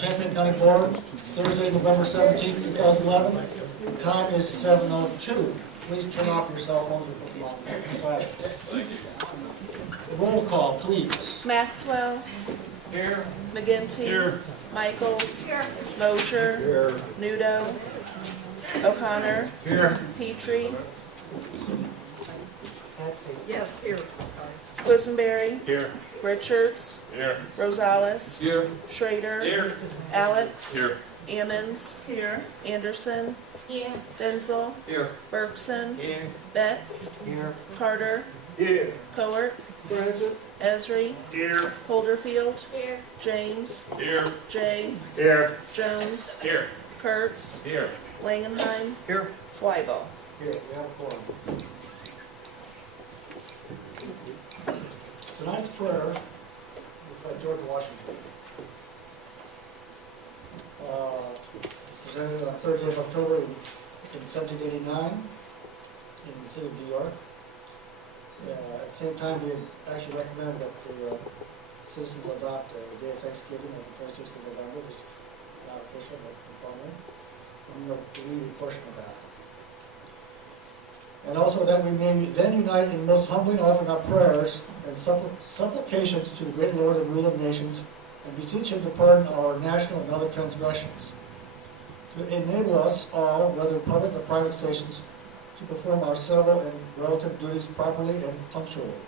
Champaign County Board, Thursday, November 17th, 2011. Time is 7:02. Please turn off your cell phones or put them on silent. Roll call, please. Maxwell. Here. McGinty. Here. Michaels. Here. Mosher. Here. Nudo. O'Connor. Here. Petrie. Yes, here. Quisenberry. Here. Richards. Here. Rosales. Here. Schrader. Here. Alex. Here. Ammons. Here. Anderson. Here. Benzel. Here. Bergson. Here. Betts. Here. Carter. Here. Cowart. Present. Esri. Here. Holderfield. Here. James. Here. Jay. Here. Jones. Here. Kurtz. Here. Langenheim. Here. Weibel. Here, we have a quorum. Tonight's prayer is by George Washington. Presented on the 3rd day of October in 1789 in the city of New York. At the same time, we actually recommended that the citizens adopt a day of Thanksgiving as the 26th of November. This is not official, but informally. I'm going to read a portion of that. And also that we may then unite in most humbling offering our prayers and supplications to the great Lord and ruler of nations, and beseech him to pardon our national and other transgressions, to enable us all, whether in public or private stations, to perform our several and relative duties properly and punctually,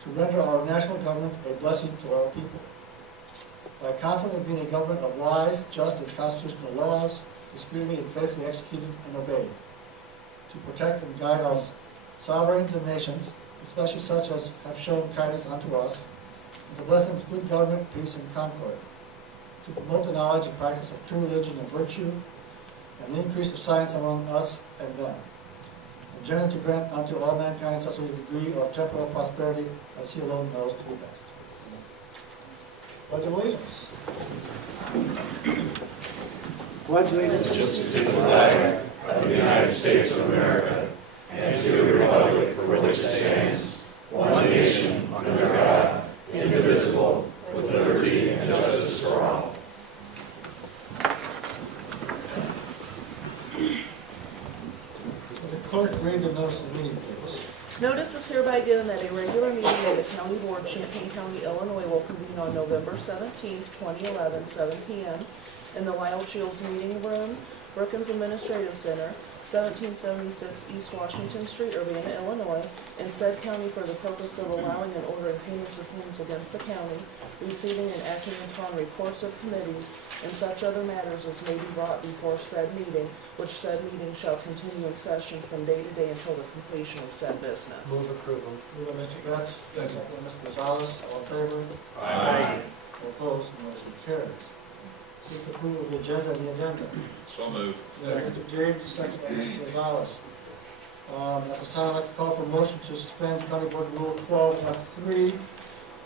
to render our national government a blessing to all people, by constantly being a government of wise, just, and constitutional laws, discreetly and faithfully executed and obeyed, to protect and guide our sovereigns and nations, especially such as have shown kindness unto us, and to bless them with good government, peace, and concord, to promote the knowledge and practice of true religion and virtue, and the increase of science among us and them, and generally to grant unto all mankind such a degree of temporal prosperity as he alone knows to be best. Pledge of allegiance. Pledge allegiance to the flag of the United States of America and to the republic for which it stands, one nation, under God, indivisible, with liberty and justice for all. Will the clerk read the notice of the meeting, please? Notice is hereby given that a regular meeting of the County Board, Champaign County, Illinois will convene on November 17th, 2011, 7 p.m. in the Wild Shields Meeting Room, Brookins Administrative Center, 1776 East Washington Street, Urbana, Illinois, in said county for the purpose of allowing and ordering payments of claims against the county, receiving and acting upon reports of committees, and such other matters as may be brought before said meeting, which said meeting shall continue in session from day to day until the completion of said business. Move approval. Moved by Mr. Betts, second by Mr. Rosales, all in favor? Aye. All opposed, motion carries. Seek approval of the agenda and the addendum. So moved. Mr. James, second by Mr. Rosales. At this time, I'd like to call for a motion to suspend County Board Rule 12F3,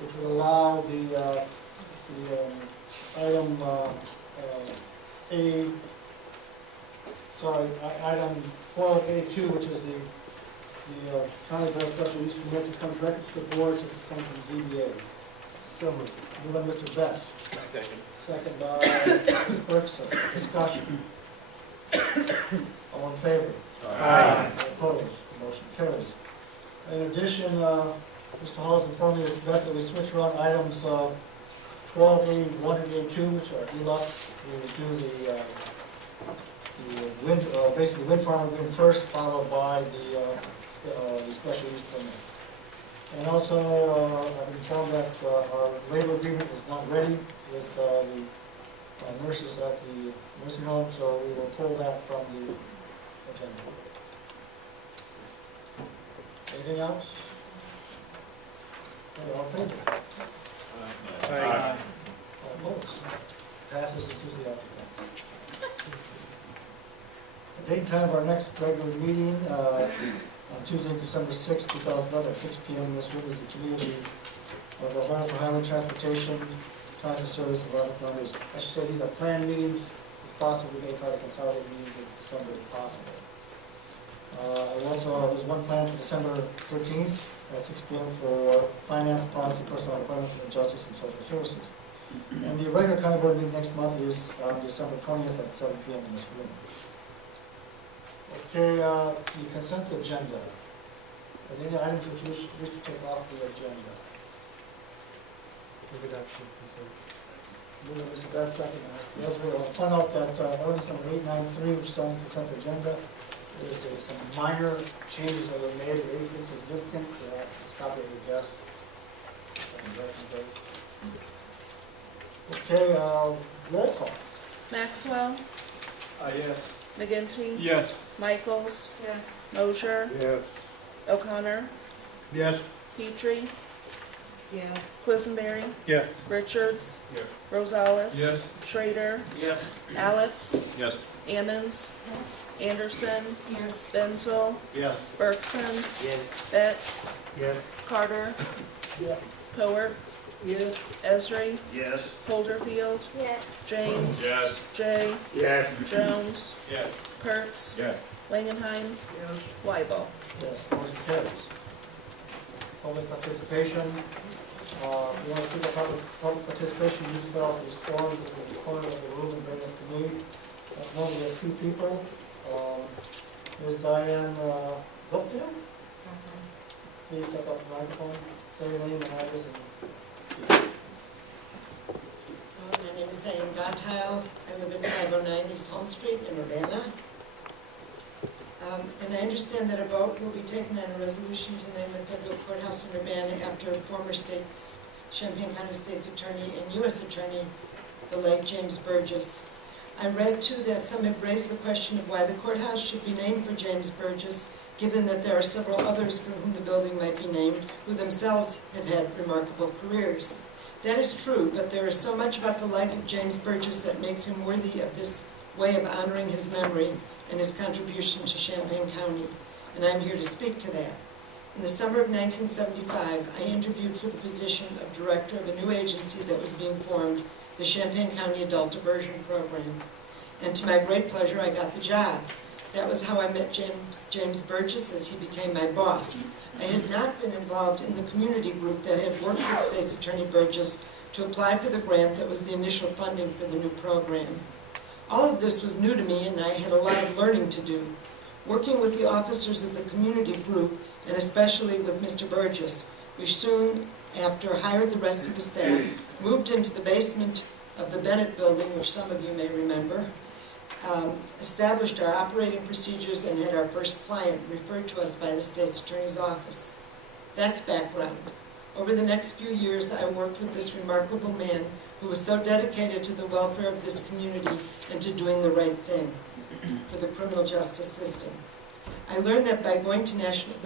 which would allow the item item 12A2, which is the County Board Special Use Permit to come directly to the board since it's coming from ZBA. So moved. Moved by Mr. Betts. Second. Second by Ms. Bergson. Discussion. All in favor? Aye. All opposed? Motion carries. In addition, Mr. Hall has informed me it's best that we switch around items 12A1 and A2, which are ELUC. We would do the wind, basically wind farm would be first, followed by the special use permit. And also, I've been informed that our labor agreement is not ready with the nurses at the nursing home, so we will pull that from the agenda. Anything else? All in favor? Aye. All opposed? Passes enthusiastically. The date and time of our next regular meeting on Tuesday, December 6, 2011 at 6 p.m. in this room is the Committee of the Whole for Highway Transportation, Transit Service, and Traffic Boundaries. I should say these are planned meetings. It's possible we may try to consolidate meetings in December if possible. Also, there's one plan for December 13th at 6 p.m. for Finance, Policy, Personal Appointments, and Justice and Social Services. And the regular county board meeting next month is on December 20th at 7 p.m. in this room. Okay, the consent agenda. Are there any items which you wish to take off the agenda? Introduction, consent. Move by Mr. Beth, second by Mr. Leslie. I'll point out that ordinance number 893, which is on the consent agenda, there's some minor changes that were made, very insignificant. Just copy of your desk. Okay, roll call. Maxwell, Yes. McGinty, Yes. Michaels, Yes. Mosher, Yes. O'Connor, Yes. Petrie, Yes. Quisenberry, Yes. Richards, Yes. Rosales. Yes. Schrader, Yes. Alex, Yes. Ammons, Yes. Anderson, Yes. Benzel, Yes. Bergson, Yes. Betts, Yes. Carter, Yeah. Cowart, Yes. Esri, Yes. Holderfield, Yes. James, Yes. Jay, Yes. Jones, Yes. Kurtz, Yes. Langenheim, Yes. Wybo. Yes, motion carries. Public participation. If you want to do the public participation, you fill out these forms in the corner of the room and bring them to me. That's one of the two people. Ms. Diane Gupta, please step up to the microphone, say your name and address. My name is Diane Gottheil. I live at 509 East Home Street in Urbana. And I understand that a vote will be taken on a resolution to name the federal courthouse in Urbana after former Champaign County State's Attorney and U.S. Attorney, the late James Burgess. I read too that some have raised the question of why the courthouse should be named for James Burgess, given that there are several others for whom the building might be named, who themselves have had remarkable careers. That is true, but there is so much about the life of James Burgess that makes him worthy of this way of honoring his memory and his contribution to Champaign County, and I'm here to speak to that. In the summer of 1975, I interviewed for the position of director of a new agency that was being formed, the Champaign County Adult Diversion Program. And to my great pleasure, I got the job. That was how I met James Burgess, as he became my boss. I had not been involved in the community group that had worked with State's Attorney Burgess to apply for the grant that was the initial funding for the new program. All of this was new to me, and I had a lot of learning to do. Working with the officers of the community group, and especially with Mr. Burgess, we soon after hired the rest of the staff, moved into the basement of the Bennett building, which some of you may remember, established our operating procedures, and had our first client referred to us by the State's Attorney's Office. That's background. Over the next few years, I worked with this remarkable man who was so dedicated to the welfare of this community and to doing the right thing for the criminal justice system. I learned by going to national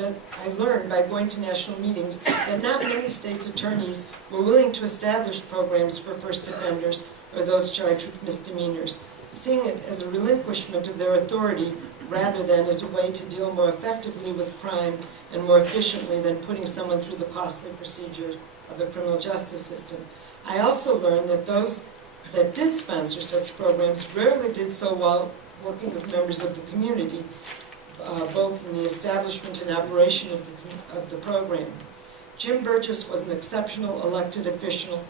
meetings that not many state's attorneys were willing to establish programs for first offenders or those charged with misdemeanors, seeing it as a relinquishment of their authority rather than as a way to deal more effectively with crime and more efficiently than putting someone through the costly procedures of the criminal justice system. I also learned that those that did sponsor such programs rarely did so while working with members of the community, both in the establishment and operation of the program. Jim Burgess was an exceptional elected official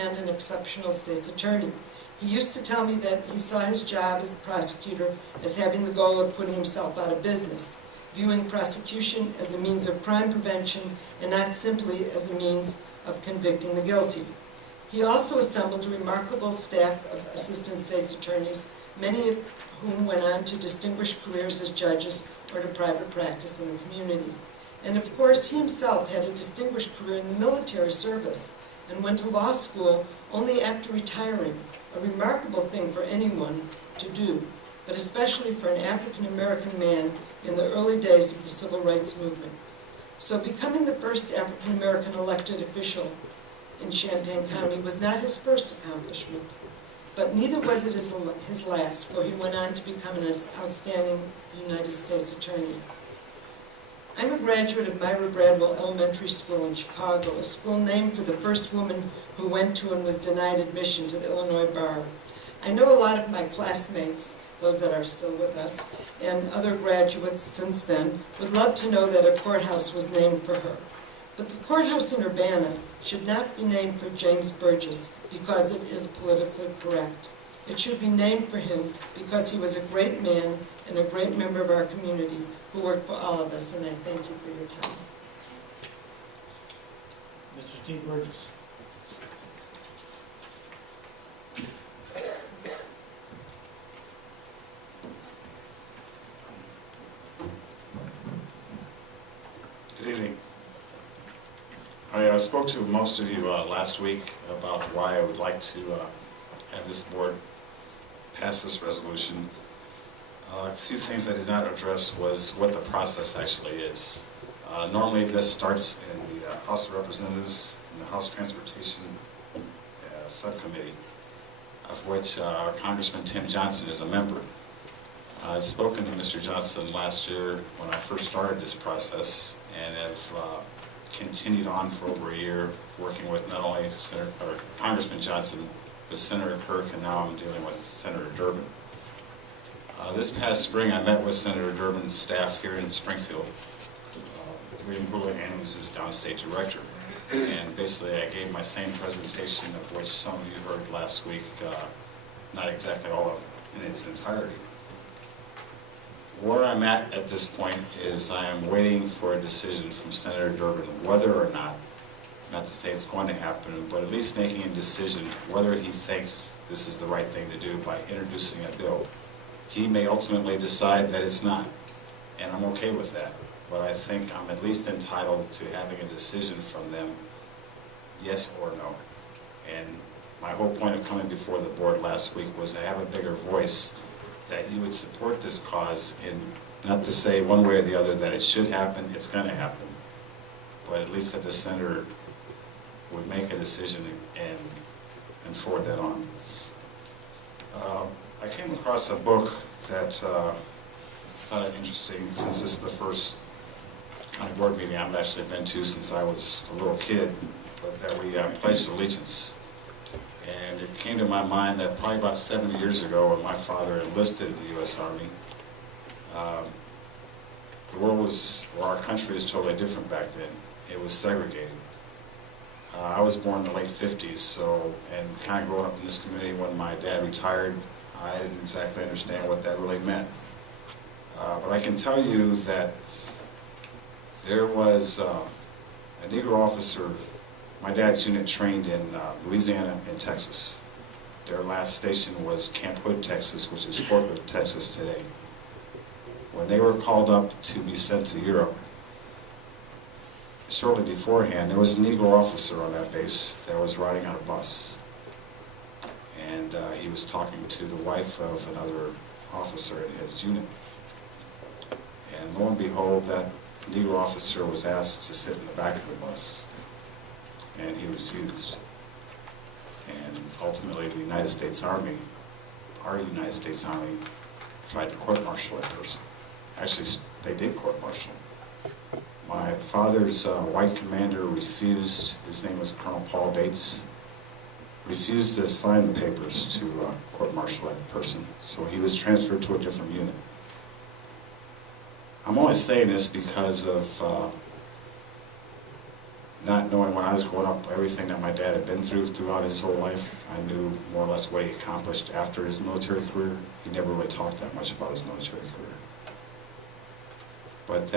and an exceptional state's attorney. He used to tell me that he saw his job as a prosecutor as having the goal of putting himself out of business, viewing prosecution as a means of crime prevention and not simply as a means of convicting the guilty. He also assembled a remarkable staff of assistant state's attorneys, many of whom went on to distinguished careers as judges or to private practice in the community. And of course, he himself had a distinguished career in the military service and went to law school only after retiring, a remarkable thing for anyone to do, but especially for an African-American man in the early days of the civil rights movement. So becoming the first African-American elected official in Champaign County was not his first accomplishment, but neither was it his last, for he went on to become an outstanding United States attorney. I'm a graduate of Myra Bradwell Elementary School in Chicago, a school named for the first woman who went to and was denied admission to the Illinois Bar. I know a lot of my classmates, those that are still with us, and other graduates since then, would love to know that a courthouse was named for her. But the courthouse in Urbana should not be named for James Burgess because it is politically correct. It should be named for him because he was a great man and a great member of our community who worked for all of us, and I thank you for your time. Mr. Steve Burgess. Good evening. I spoke to most of you last week about why I would like to have this board pass this resolution. A few things I did not address was what the process actually is. Normally this starts in the House of Representatives and the House Transportation Subcommittee, of which our Congressman Tim Johnson is a member. I've spoken to Mr. Johnson last year when I first started this process, and have continued on for over a year, working with not only Congressman Johnson, but Senator Kirk, and now I'm dealing with Senator Durbin. This past spring, I met with Senator Durbin's staff here in Springfield, William Houlihan, who's his downstate director. And basically, I gave my same presentation, of which some of you heard last week, not exactly all of it in its entirety. Where I'm at this point is I am waiting for a decision from Senator Durbin whether or not to say it's going to happen, but at least making a decision whether he thinks this is the right thing to do by introducing a bill. He may ultimately decide that it's not, and I'm okay with that. But I think I'm at least entitled to having a decision from them, yes or no. And my whole point of coming before the board last week was to have a bigger voice, that you would support this cause, and not to say one way or the other that it should happen, it's going to happen, but at least that the senator would make a decision and forward that on. I came across a book that I thought interesting, since this is the first kind of board meeting I've actually been to since I was a little kid, but that we pledged allegiance. And it came to my mind that probably about 70 years ago, when my father enlisted in the U.S. Army, the world was, or our country was totally different back then. It was segregated. I was born in the late 50s, so, and kind of growing up in this community when my dad retired, I didn't exactly understand what that really meant. But I can tell you that there was a Negro officer. My dad's unit trained in Louisiana and Texas. Their last station was Camp Hood, Texas, which is Fort Hood, Texas today. When they were called up to be sent to Europe, shortly beforehand, there was a Negro officer on that base that was riding on a bus. And he was talking to the wife of another officer in his unit. And lo and behold, that Negro officer was asked to sit in the back of the bus, and he refused. And ultimately, the United States Army, our United States Army, tried to court-martial that person. Actually, they did court-martial him. My father's white commander refused, his name was Colonel Paul Bates, refused to sign the papers to court-martial that person, so he was transferred to a different unit. I'm only saying this because of not knowing when I was growing up everything that my dad had been through throughout his whole life. I knew more or less what he accomplished after his military career. He never really talked that much about his military career. But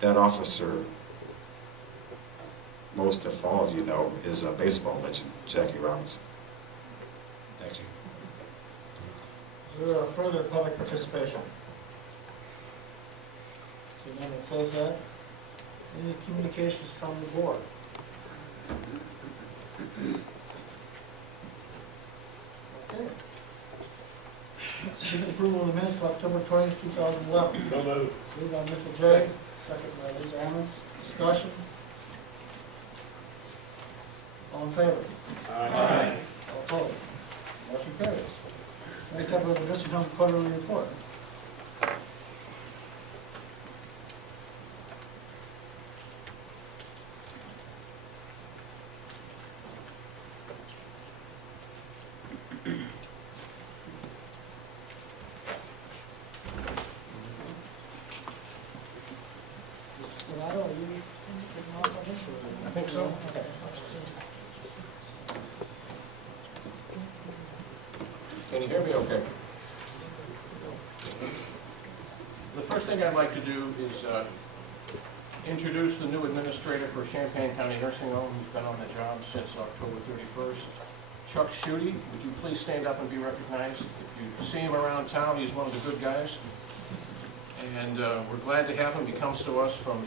that officer, most if all of you know, is a baseball legend, Jackie Robinson. Thank you. Is there a further public participation? So then we'll close that. Any communications from the board? Okay. Seek approval of the minutes for October 20th, 2011. So moved. Moved by Mr. J, second by Ms. Ammons. Discussion? All in favor? Aye. All opposed? Motion carries. Next up, we have the District Attorney quarterly report. Mrs. Donato, are you kicking off on this, or? I think so. Okay. Can you hear me okay? The first thing I'd like to do is introduce the new administrator for Champaign County Nursing Home, who's been on the job since October 31st. Chuck Schutte, would you please stand up and be recognized? If you see him around town, he's one of the good guys. And we're glad to have him. He comes to us from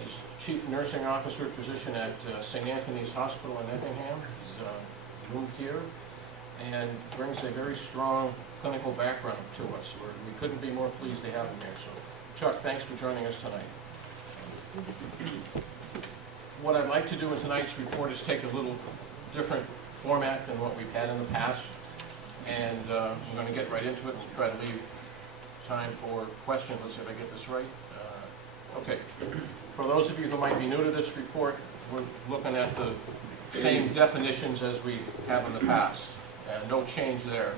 his chief nursing officer position at St. Anthony's Hospital in Effingham. He's moved here and brings a very strong clinical background to us. We couldn't be more pleased to have him here. So, Chuck, thanks for joining us tonight. What I'd like to do in tonight's report is take a little different format than what we've had in the past, and I'm going to get right into it and try to leave time for questions. Let's see if I get this right. Okay. For those of you who might be new to this report, we're looking at the same definitions as we have in the past, and no change there.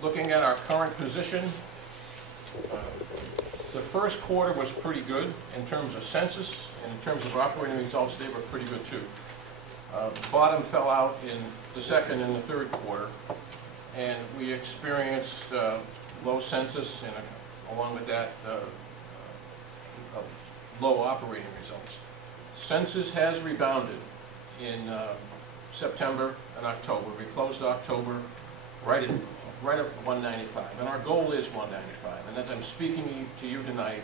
Looking at our current position, the first quarter was pretty good in terms of census, and in terms of operating results, they were pretty good too. Bottom fell out in the second and the third quarter, and we experienced low census and along with that low operating results. Census has rebounded in September and October. We closed October right at 195, and our goal is 195. And as I'm speaking to you tonight,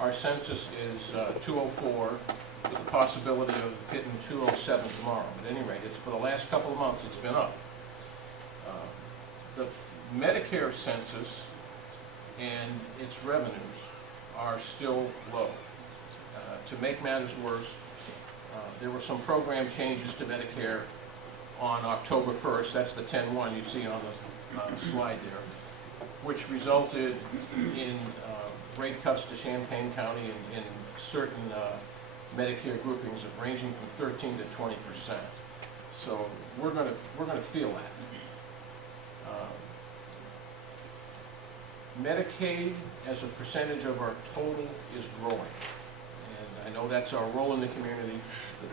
our census is 204, with the possibility of hitting 207 tomorrow. But at any rate, it's, for the last couple of months, it's been up. The Medicare census and its revenues are still low. To make matters worse, there were some program changes to Medicare on October 1st. That's the 10-1 you see on the slide there, which resulted in rate cuts to Champaign County in certain Medicare groupings of ranging from 13 to 20%. So we're going to feel that. Medicaid as a percentage of our total is growing, and I know that's our role in the community,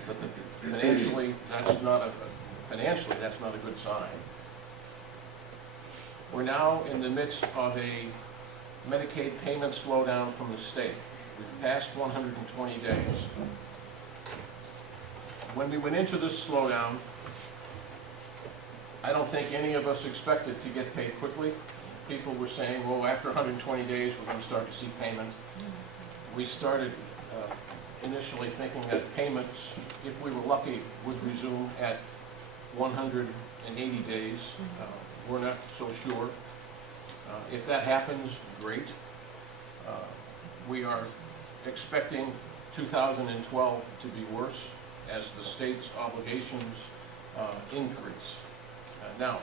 but financially that's not a good sign. We're now in the midst of a Medicaid payment slowdown from the state. We've passed 120 days. When we went into this slowdown, I don't think any of us expected to get paid quickly. People were saying, well, after 120 days, we're going to start to see payments. We started initially thinking that payments, if we were lucky, would resume at 180 days. We're not so sure. If that happens, great. We are expecting 2012 to be worse as the state's obligations increase. Now,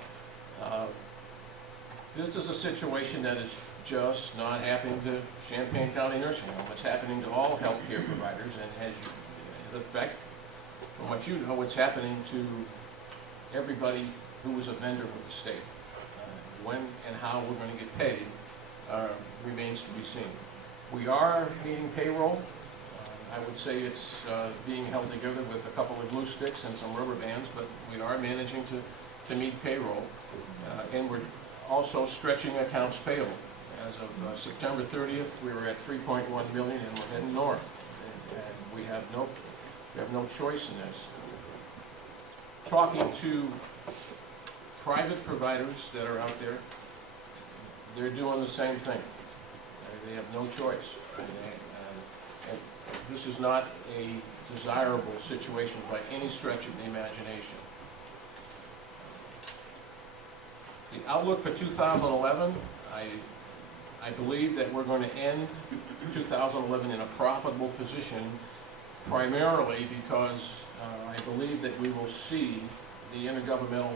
this is a situation that is just not happening to Champaign County Nursing Home. It's happening to all healthcare providers, and as in fact, from what you know, it's happening to everybody who is a vendor with the state. When and how we're going to get paid remains to be seen. We are meeting payroll. I would say it's being held together with a couple of glue sticks and some rubber bands, but we are managing to meet payroll. And we're also stretching accounts payable. As of September 30th, we were at 3.1 million, and we're heading north. And we have no choice in this. Talking to private providers that are out there, they're doing the same thing. They have no choice. And this is not a desirable situation by any stretch of the imagination. The outlook for 2011, I believe that we're going to end 2011 in a profitable position, primarily because I believe that we will see the intergovernmental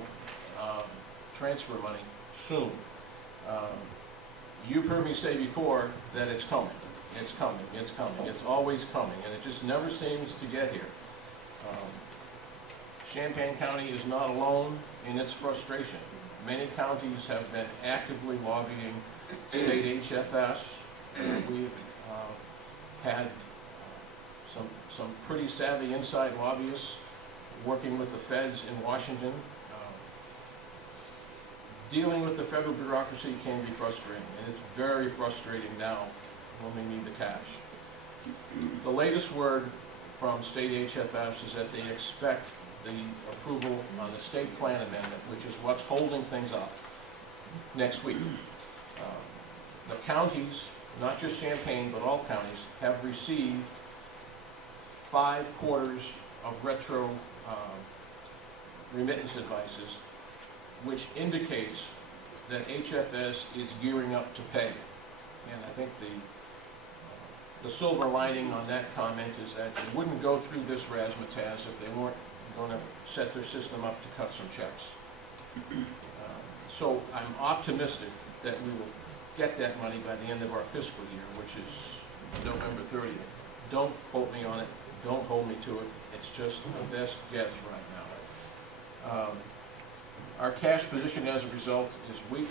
transfer money soon. You've heard me say before that it's coming. It's coming. It's coming. It's always coming, and it just never seems to get here. Champaign County is not alone in its frustration. Many counties have been actively lobbying state HFS. We've had some pretty savvy inside lobbyists working with the feds in Washington. Dealing with the federal bureaucracy can be frustrating, and it's very frustrating now when we need the cash. The latest word from state HFFs is that they expect the approval on the state plan amendment, which is what's holding things up, next week. The counties, not just Champaign, but all counties, have received 5 quarters of retro remittance advices, which indicates that HFS is gearing up to pay. And I think the silver lining on that comment is that they wouldn't go through this razzmatazz if they weren't going to set their system up to cut some checks. So I'm optimistic that we will get that money by the end of our fiscal year, which is November 30th. Don't quote me on it. Don't hold me to it. It's just the best guess right now. Our cash position as a result is weak.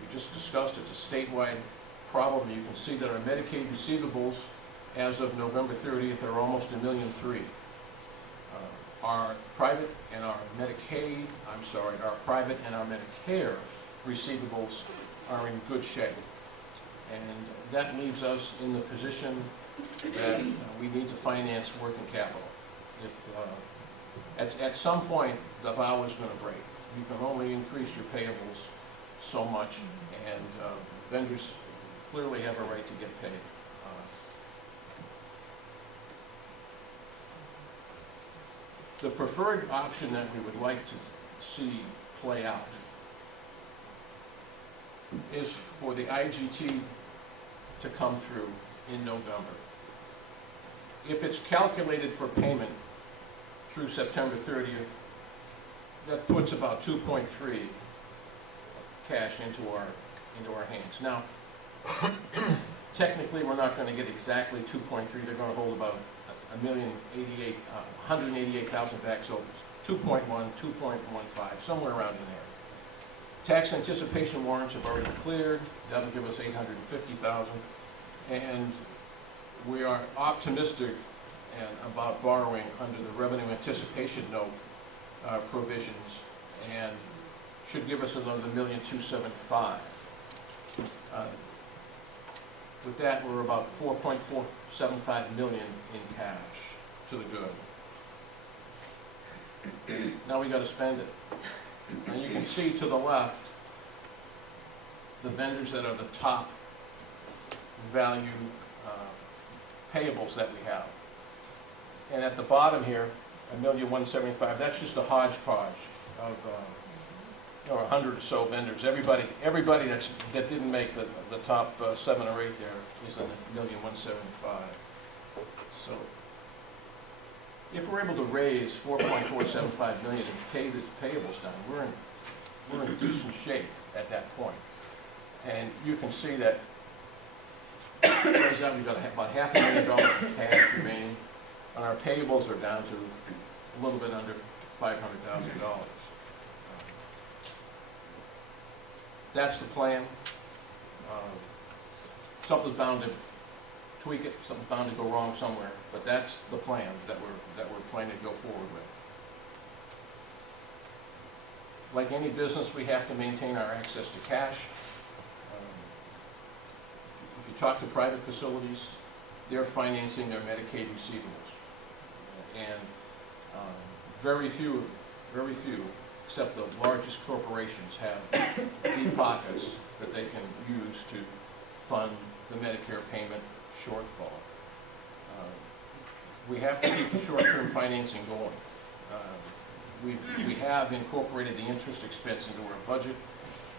We just discussed it's a statewide problem. You can see that our Medicaid receivables as of November 30th are almost $1.3 million. Our private and our Medicare receivables are in good shape. And that leaves us in the position that we need to finance working capital. If at some point the vow is going to break. You can only increase your payables so much, and vendors clearly have a right to get paid. The preferred option that we would like to see play out is for the IGT to come through in November. If it's calculated for payment through September 30th, that puts about 2.3 cash into our hands. Now, technically, we're not going to get exactly 2.3. They're going to hold about 188,000 back, so 2.1, 2.15, somewhere around in there. Tax anticipation warrants have already cleared. That'll give us 850,000, and we are optimistic about borrowing under the revenue anticipation note provisions, and should give us another $1,275,000. With that, we're about $4.475 million in cash to the good. Now we got to spend it. And you can see to the left the vendors that are the top value payables that we have. And at the bottom here, $1,175,000, that's just a hodgepodge of 100 or so vendors. Everybody that didn't make the top 7 or 8 there is in $1,175,000. So if we're able to raise $4.475 million and pay the payables down, we're in decent shape at that point. And you can see that turns out we've got about $500,000 in cash remaining, and our payables are down to a little bit under $500,000. That's the plan. Something's bound to tweak it, something's bound to go wrong somewhere, but that's the plan that we're planning to go forward with. Like any business, we have to maintain our access to cash. If you talk to private facilities, they're financing their Medicaid receivables. And very few, except the largest corporations, have deep pockets that they can use to fund the Medicare payment shortfall. We have to keep the short-term financing going. We have incorporated the interest expense into our budget,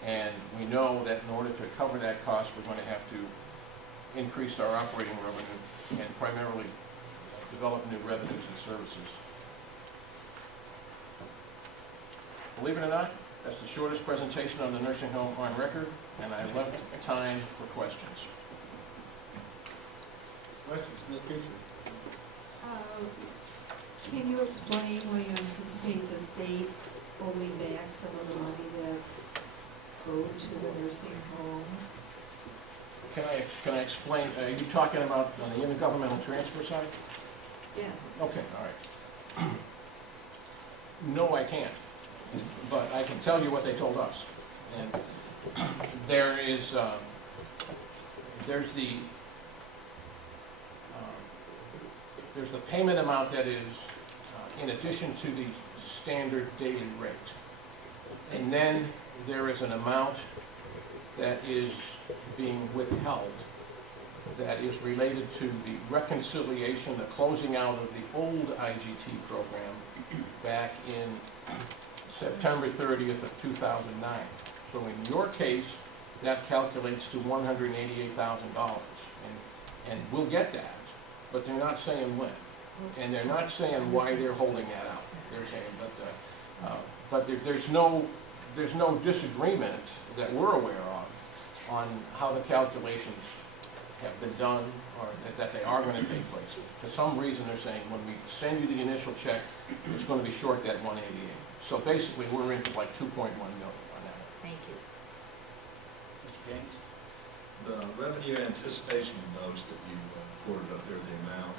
and we know that in order to cover that cost, we're going to have to increase our operating revenue and primarily develop new revenues and services. Believe it or not, that's the shortest presentation on the nursing home on record, and I left time for questions. Questions, Ms. Petrie? Can you explain why you anticipate the state holding back some of the money that's owed to the nursing home? Can I explain? Are you talking about on the intergovernmental transfer side? Yeah. Okay, all right. No, I can't, but I can tell you what they told us. And there is, there's the payment amount that is in addition to the standard daily rate. And then there is an amount that is being withheld that is related to the reconciliation, the closing out of the old IGT program back in September 30th of 2009. So in your case, that calculates to $188,000. And we'll get that, but they're not saying when. And they're not saying why they're holding that out. They're saying, but there's no disagreement that we're aware of on how the calculations have been done or that they are going to take place. For some reason, they're saying when we send you the initial check, it's going to be short that 188. So basically, we're into like 2.1 million on that. Thank you. Mr. James? The revenue anticipation notes that you quoted up there, the amount,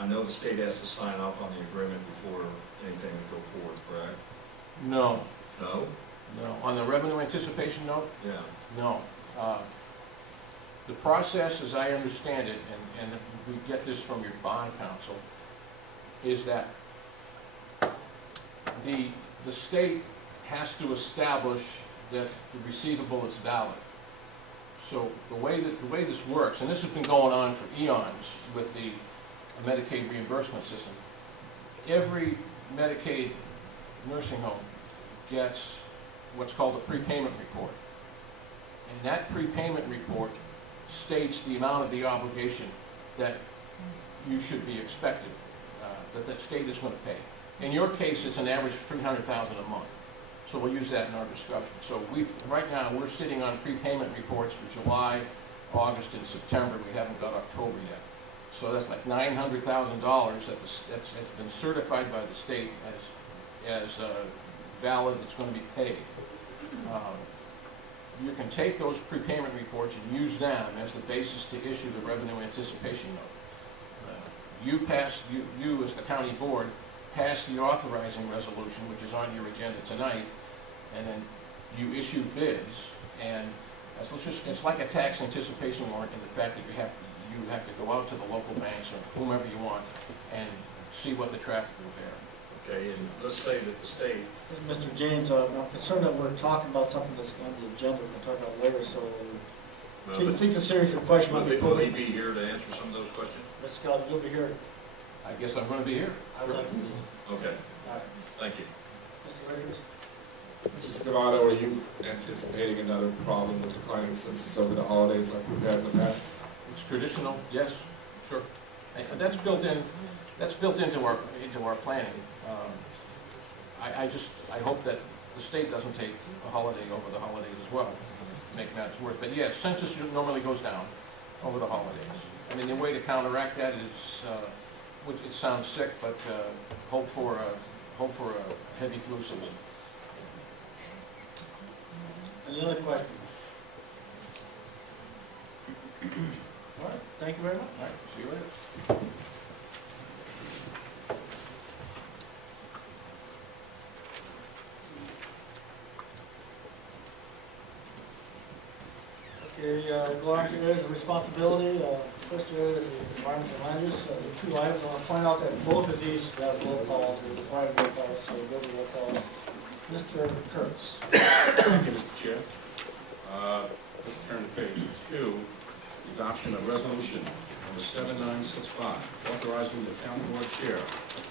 I know the state has to sign off on the agreement before anything would go forward, correct? No, No? no. On the revenue anticipation note, Yeah. no. The process, as I understand it, and we get this from your bond counsel, is that the state has to establish that the receivable is valid. So the way this works, and this has been going on for eons with the Medicaid reimbursement system, every Medicaid nursing home gets what's called a prepayment report. And that prepayment report states the amount of the obligation that you should be expected, that the state is going to pay. In your case, it's an average of $300,000 a month. So we'll use that in our discussion. So right now, we're sitting on prepayment reports for July, August, and September. We haven't got October yet. So that's like $900,000 that's been certified by the state as valid, that's going to be paid. You can take those prepayment reports and use them as the basis to issue the revenue anticipation note. You as the county board passed the authorizing resolution, which is on your agenda tonight, and then you issue bids, and it's like a tax anticipation warrant in the fact that you have to go out to the local banks or whomever you want and see what the traffic will bear. Okay, and let's say that the state, Mr. James, I'm concerned that we're talking about something that's on the agenda we can talk about later, so please consider your question. will he be here to answer some of those questions? Ms. Scott, you'll be here. I guess I'm going to be here. I would like to be. Okay, All right. thank you. Mr. Richards? Mr. Scavato, are you anticipating another problem with declining census over the holidays like we've had in the past? It's traditional, yes, sure. And that's built into our planning. I hope that the state doesn't take a holiday over the holidays as well, to make matters worse. But yes, census normally goes down over the holidays. I mean, the way to counteract that is, it sounds sick, but hope for a heavy flu season. Any other questions? All right, thank you very much. All right, see you later. Okay, go on to areas of responsibility. First area is the environment and land use. The two items, I want to point out that both of these have roll calls, or required roll calls, so we'll go to roll calls. Mr. Kurtz. Thank you, Mr. Chair. Let's turn to page 2, adoption of resolution number 7965, authorizing the town board chair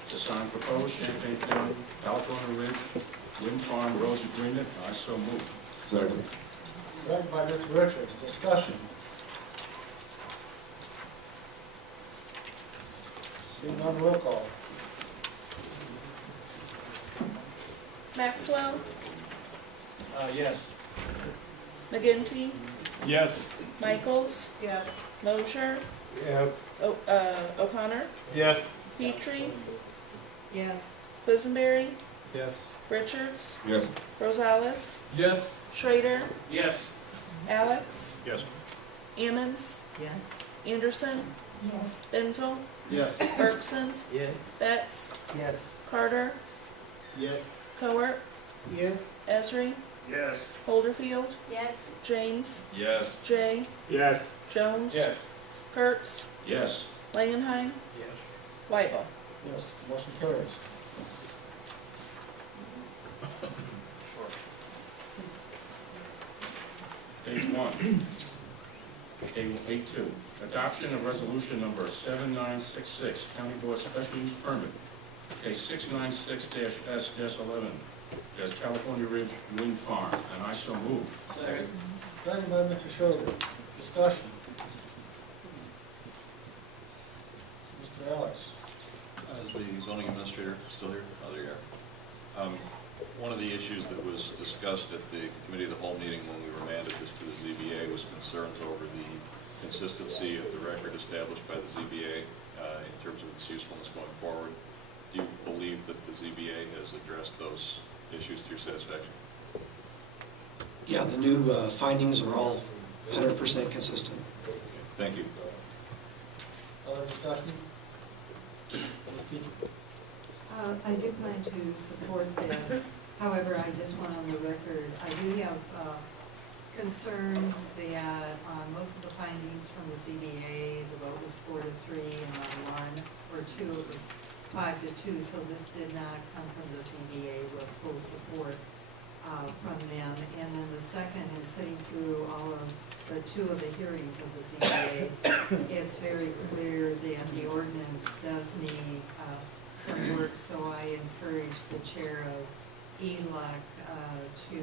to sign proposed Champaign County, California Ridge Wind Farm Roads Agreement. I so move. Second. Second by Mr. Richards. Discussion. Seeing none, roll call. Maxwell, Yes. McGinty, Yes. Michaels, Yes. Mosher, Yes. O'Connor, Yes. Petrie, Yes. Quisenberry, Yes. Richards, Yes. Rosales, Yes. Schrader, Yes. Alex, Yes. Ammons, Yes. Anderson, Yes. Benzel, Yes. Bergson, Yes. Betts, Yes. Carter, Yes. Cowart, Yes. Esri, Yes. Holderfield, Yes. James, Yes. Jay, Yes. Jones, Yes. Kurtz, Yes. Langenheim, Yes. Weibel. Yes, motion carries. Page 1. Table 8-2. Adoption of resolution number 7966, County Board Special Use Permit, case 696-S-11, as California Ridge Wind Farm, and I so move. Second. Second by Mr. Schroeder. Discussion. Mr. Alex. Is the zoning administrator still here? Oh, there you are. One of the issues that was discussed at the committee of the whole meeting when we remanded this to the ZBA was concerns over the consistency of the record established by the ZBA in terms of its usefulness going forward. Do you believe that the ZBA has addressed those issues to your satisfaction? Yeah, the new findings are all 100% consistent. Thank you. Other discussion? Ms. Peter. I do plan to support this. However, I just want on the record, I do have concerns that on most of the findings from the ZBA, the vote was 4-3, and on one or two, it was 5-2, so this did not come from the ZBA with full support from them. And then the second, in sitting through all of the two of the hearings of the ZBA, it's very clear that the ordinance does need some work, so I encourage the chair of ELUC to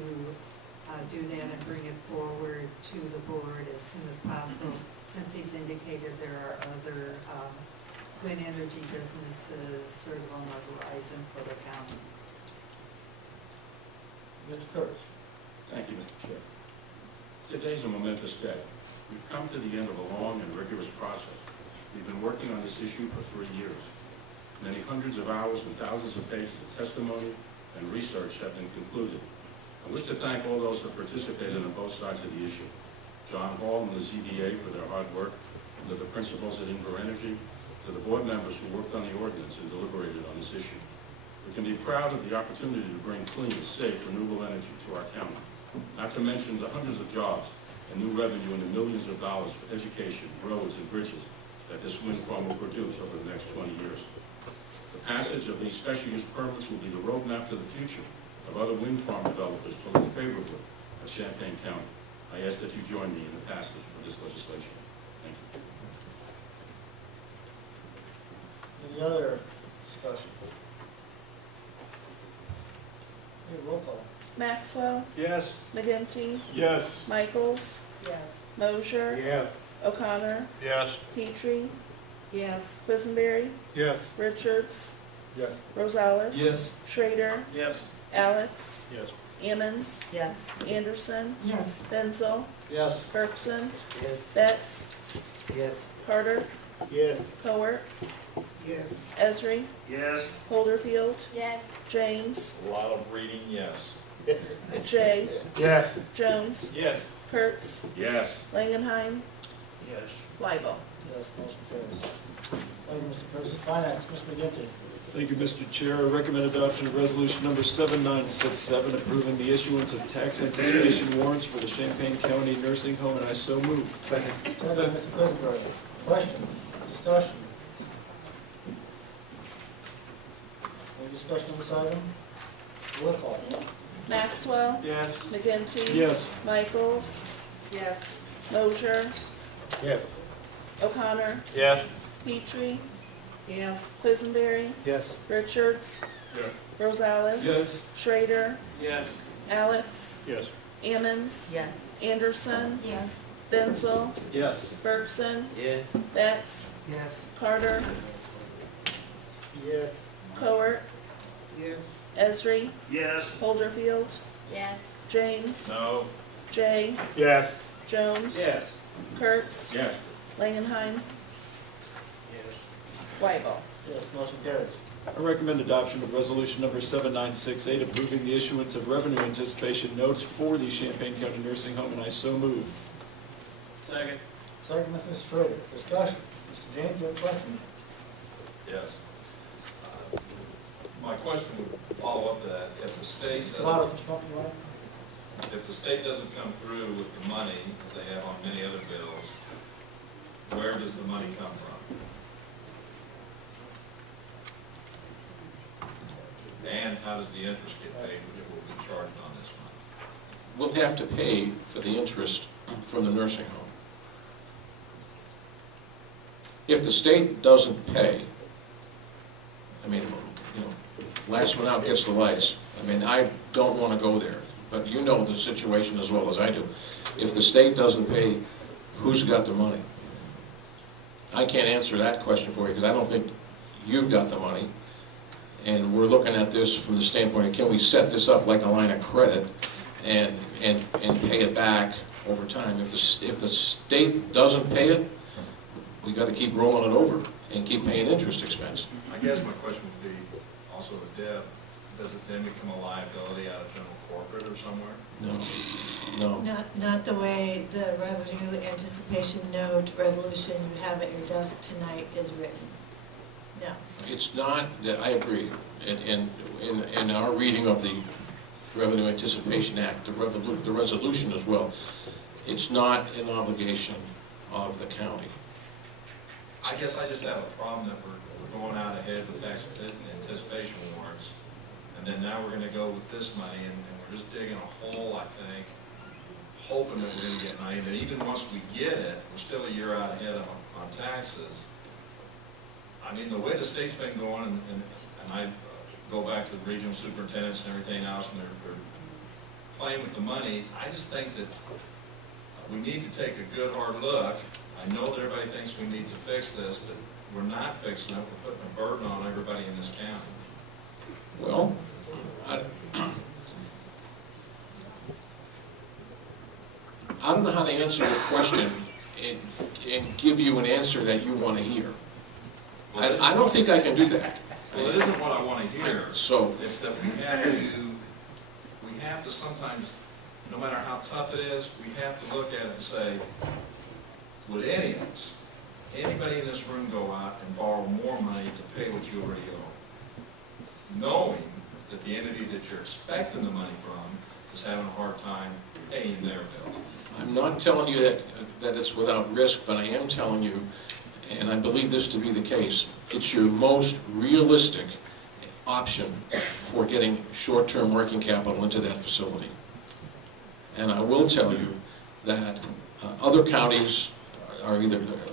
do that and bring it forward to the board as soon as possible, since he's indicated there are other wind energy businesses sort of on the horizon for the county. Mr. Kurtz. Thank you, Mr. Chair. Today's a momentous day. We've come to the end of a long and rigorous process. We've been working on this issue for 3 years. Many hundreds of hours and thousands of pages of testimony and research have been concluded. I wish to thank all those who participated on both sides of the issue. John Hall and the ZBA for their hard work, and to the principals at Inver Energy, to the board members who worked on the ordinance and deliberated on this issue. We can be proud of the opportunity to bring clean, safe, renewable energy to our county, not to mention the hundreds of jobs and new revenue and the millions of dollars for education, roads, and bridges that this wind farm will produce over the next 20 years. The passage of these special use permits will be the roadmap to the future of other wind farm developers to look favorably at Champaign County. I ask that you join me in the passage of this legislation. Thank you. Any other discussion? Okay, roll call. Maxwell, Yes. McGinty, Yes. Michaels, Yes. Mosher, Yes. O'Connor, Yes. Petrie, Yes. Quisenberry, Yes. Richards, Yes. Rosales. Yes. Schrader, Yes. Alex, Yes. Ammons, Yes. Anderson, Yes. Benzel, Yes. Bergson, Yes. Betts, Yes. Carter, Yes. Cowart, Yes. Esri, Yes. Holderfield, Yes. James, A lot of reading, yes. Jay, Yes. Jones, Yes. Kurtz, Yes. Langenheim, Yes. Weibel. Yes, motion carries. Thank you, Mr. Kurtz. Finance, Mr. McGinty. Thank you, Mr. Chair. I recommend adoption of resolution number 7967, approving the issuance of tax anticipation warrants for the Champaign County Nursing Home, and I so move. Second. Second by Mr. Quisenberry. Questions, discussion? Any discussion on this item? Roll call. Maxwell, Yes. McGinty. Yes. Michaels, Yes. Mosher, Yes. O'Connor, Yes. Petrie, Yes. Quisenberry, Yes. Richards, Yes. Rosales. Yes. Schrader, Yes. Alex, Yes. Ammons, Yes. Anderson, Yes. Benzel, Yes. Bergson, Yeah. Betts, Yes. Carter, Yes. Cowart, Yes. Esri, Yes. Holderfield, Yes. James, No. Jay, Yes. Jones, Yes. Kurtz, Yes. Langenheim, Yes. Weibel. Yes, motion carries. I recommend adoption of resolution number 7968, approving the issuance of revenue anticipation notes for the Champaign County Nursing Home, and I so move. Second. Second by Mr. Schroeder. Discussion? Mr. James, you have a question? Yes. My question would follow up to that. If the state Louder, doesn't, Mr. Trump, you want? if the state doesn't come through with the money, as they have on many other bills, where does the money come from? And how does the interest get paid, which will be charged on this money? We'll have to pay for the interest from the nursing home. If the state doesn't pay, I mean, you know, last one out gets the lights. I mean, I don't want to go there, but you know the situation as well as I do. If the state doesn't pay, who's got the money? I can't answer that question for you because I don't think you've got the money. And we're looking at this from the standpoint of, can we set this up like a line of credit and pay it back over time? If the state doesn't pay it, we got to keep rolling it over and keep paying interest expense. I guess my question would be also with Deb, does it then become a liability out of general corporate or somewhere? No. Not the way the revenue anticipation note resolution you have at your desk tonight is written. No. It's not, I agree. In our reading of the Revenue Anticipation Act, the resolution as well, it's not an obligation of the county. I guess I just have a problem that we're going out ahead with tax anticipation warrants, and then now we're gonna go with this money, and we're just digging a hole, I think, hoping that we're gonna get money, but even once we get it, we're still a year out ahead on taxes. I mean, the way the state's been going, and I go back to the regional superintendents and everything else, and they're playing with the money, I just think that we need to take a good hard look. I know that everybody thinks we need to fix this, but we're not fixing it. We're putting a burden on everybody in this county. Well, I don't know how to answer your question and give you an answer that you want to hear. I don't think I can do that. Well, it isn't what I want to hear. So It's that we have to sometimes, no matter how tough it is, we have to look at it and say, would any of us, anybody in this room go out and borrow more money to pay what you already owe? Knowing that the entity that you're expecting the money from is having a hard time paying their bills. I'm not telling you that it's without risk, but I am telling you, and I believe this to be the case, it's your most realistic option for getting short-term working capital into that facility. And I will tell you that other counties are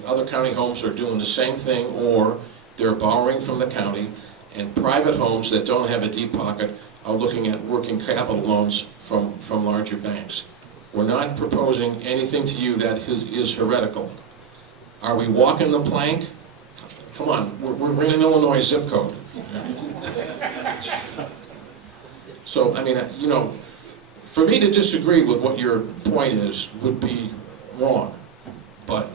other county homes are doing the same thing, or they're borrowing from the county, and private homes that don't have a deep pocket are looking at working capital loans from larger banks. We're not proposing anything to you that is heretical. Are we walking the plank? Come on, we're in an Illinois zip code. So, I mean, you know, for me to disagree with what your point is would be wrong. But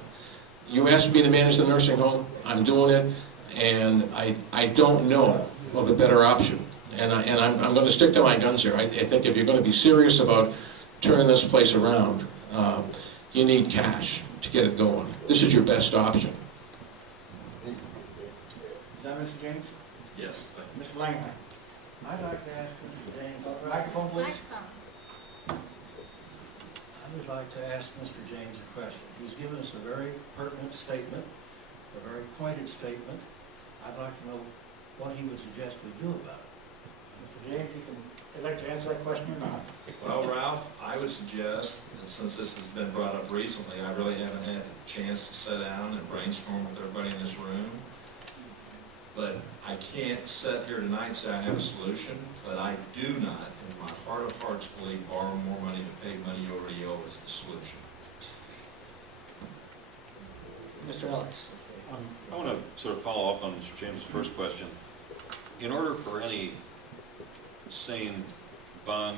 you asked me to manage the nursing home, I'm doing it, and I don't know of a better option. And I'm going to stick to my guns here. I think if you're going to be serious about turning this place around, you need cash to get it going. This is your best option. Is that Mr. James? Yes, thank you. Mr. Langenheim? I'd like to ask Mr. James, Microphone, please. I would like to ask Mr. James a question. He's given us a very pertinent statement, a very pointed statement. I'd like to know what he would suggest we do about it. Mr. James, you can elect to answer that question or not. Well, Ralph, I would suggest, and since this has been brought up recently, I really haven't had a chance to sit down and brainstorm with everybody in this room. But I can't sit here tonight and say I have a solution, but I do not, in my heart of hearts, believe borrow more money to pay money you already owe is the solution. Mr. Alex? I want to sort of follow up on Mr. James' first question. In order for any sane bond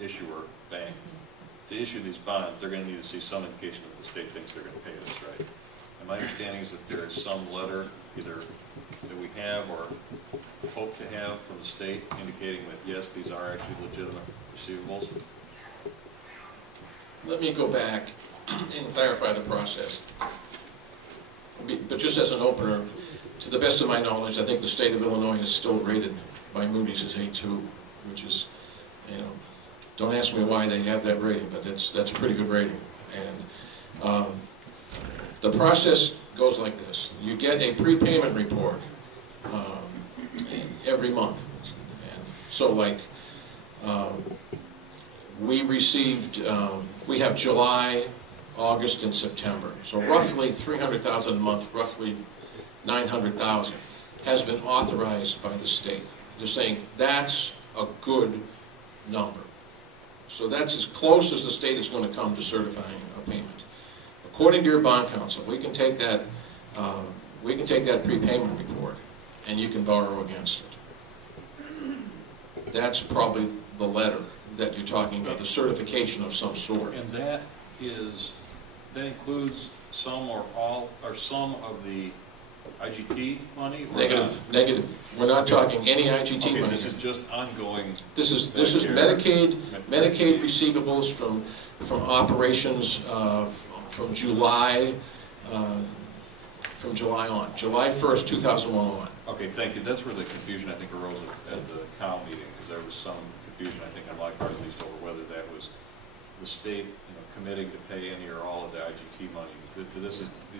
issuer, bank, to issue these bonds, they're going to need to see some indication that the state thinks they're going to pay this, right? And my understanding is that there is some letter, either that we have or hope to have from the state, indicating that yes, these are actually legitimate receivables. Let me go back and clarify the process. But just as an opener, to the best of my knowledge, I think the state of Illinois is still rated by Moody's as A2, which is, you know, don't ask me why they have that rating, but that's a pretty good rating. And the process goes like this. You get a prepayment report every month. And so like, we received, we have July, August, and September. So roughly $300,000 a month, roughly $900,000 has been authorized by the state. They're saying that's a good number. So that's as close as the state is going to come to certifying a payment. According to your bond counsel, we can take that prepayment report and you can borrow against it. That's probably the letter that you're talking about, the certification of some sort. And that includes some or all, or some of the IGT money? Or Negative, not? negative. We're not talking any IGT Okay, money. this is just ongoing. This is Medicaid receivables from operations from July on, July 1st, 2001 on. Okay, thank you. That's where the confusion, I think, arose at the COW meeting, because there was some confusion, I think, on my part at least, over whether that was the state, committing to pay any or all of the IGT money.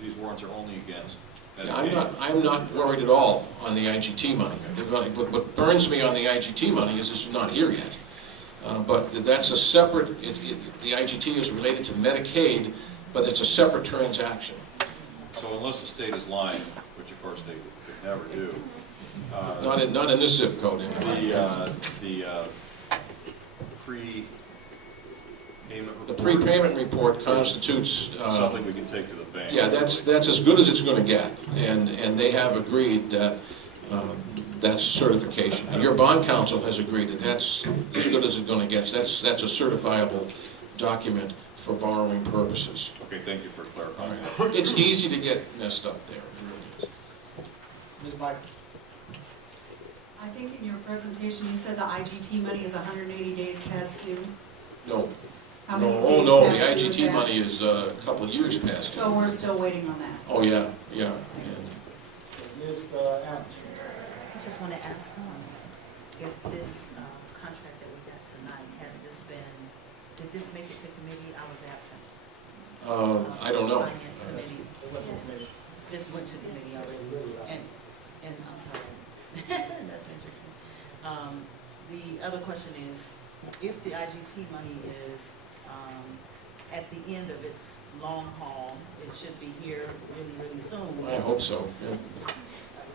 These warrants are only against Medicaid. Yeah, I'm not worried at all on the IGT money. What burns me on the IGT money is it's not here yet. But that's a separate, the IGT is related to Medicaid, but it's a separate transaction. So unless the state is lying, which of course they could never do. Not in this zip code. The prepayment report constitutes something we can take to the bank. Yeah, that's as good as it's going to get, and they have agreed that that's certification. And your bond counsel has agreed that that's as good as it's going to get. That's a certifiable document for borrowing purposes. Okay, thank you for clarifying. It's easy to get messed up there. It really is. Ms. Mike? I think in your presentation, you said the IGT money is 180 days past due. No. How many Oh, days no, the past due is IGT that? money is a couple of years past due. So we're still waiting on that. Oh, yeah. Ms. Adams? I just want to ask if this contract that we got tonight, did this make it to committee? I was absent. I don't know. Finance committee. This went to committee already. And I'm sorry. That's interesting. The other question is, if the IGT money is at the end of its long haul, it should be here really, really soon. I hope so. Yeah.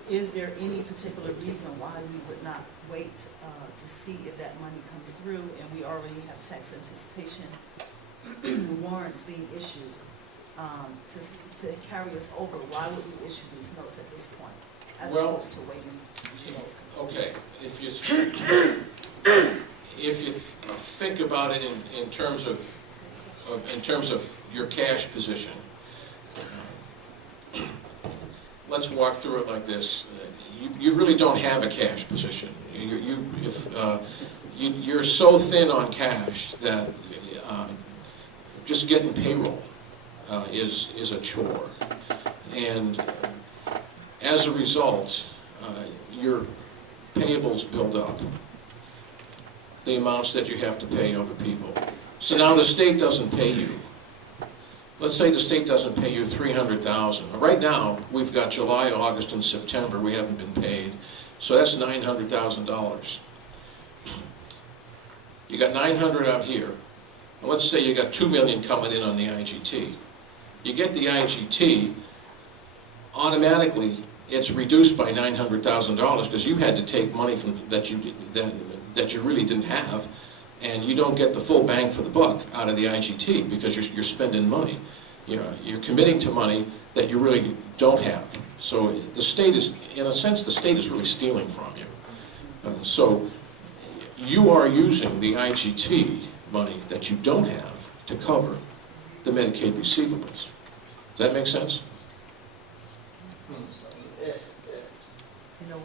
Is there any particular reason why we would not wait to see if that money comes through, and we already have tax anticipation warrants being issued to carry us over? Why would we issue these notes at this point, as opposed to waiting until those come? Okay, if you think about it in terms of your cash position, let's walk through it like this. You really don't have a cash position. You're so thin on cash that just getting payroll is a chore, and as a result, your payables build up, the amounts that you have to pay other people. So now the state doesn't pay you. Let's say the state doesn't pay you $300,000. Right now, we've got July, August, and September. We haven't been paid. So that's $900,000. You got $900,000 out here. And let's say you got $2 million coming in on the IGT. You get the IGT, automatically it's reduced by $900,000 because you had to take money from that you really didn't have, and you don't get the full bang for the buck out of the IGT because you're spending money. You're committing to money that you really don't have. So the state is, in a sense, the state is really stealing from you. So you are using the IGT money that you don't have to cover the Medicaid receivables. Does that make sense?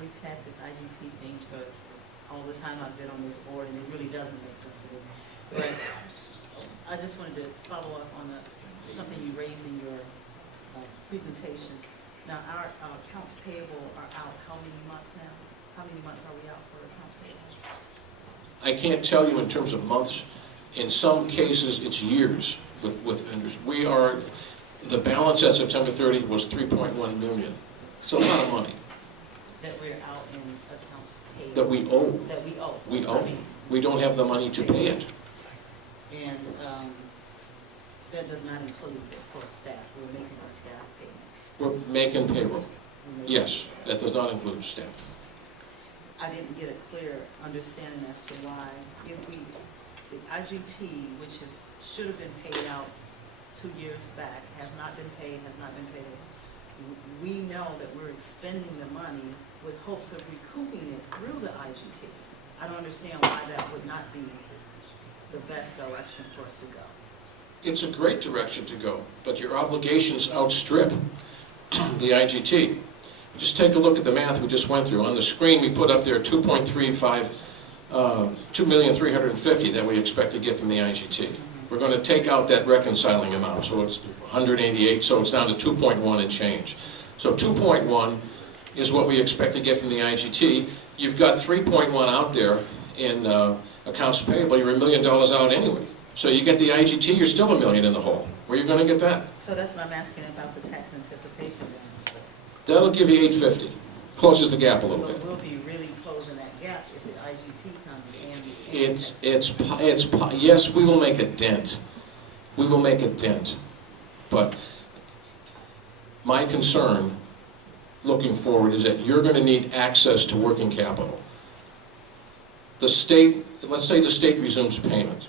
We've had this IGT thing for all the time I've been on this board, and it really doesn't make sense to me. But I just wanted to follow up on the something you raised in your presentation. Now, our accounts payable are out how many months now? How many months are we out for accounts payable? I can't tell you in terms of months. In some cases, it's years with vendors. The balance at September 30 was $3.1 million. It's a lot of money That we're out in accounts payable? that we owe. That we owe. We owe. We don't have the money to pay it. And that does not include, of course, staff. We're making our staff payments. We're making payroll. Yes, that does not include staff. I didn't get a clear understanding as to why, if we, the IGT, which should have been paid out 2 years back, has not been paid. We know that we're expending the money with hopes of recouping it through the IGT. I don't understand why that would not be the best direction for us to go. It's a great direction to go, but your obligations outstrip the IGT. Just take a look at the math we just went through. On the screen, we put up there 2,350,000 that we expect to get from the IGT. We're going to take out that reconciling amount, so it's 188, so it's down to 2.1 and change. So 2.1 is what we expect to get from the IGT. You've got 3.1 out there in accounts payable. You're $1 million out anyway. So you get the IGT, you're still $1 million in the hole. Where are you going to get that? So that's why I'm asking about the tax anticipation balance. That'll give you 850. Closes the gap a little bit. We'll be really closing that gap if the IGT comes and Yes, we will make a dent. We will make a dent. But my concern looking forward is that you're going to need access to working capital. The state, let's say the state resumes payment.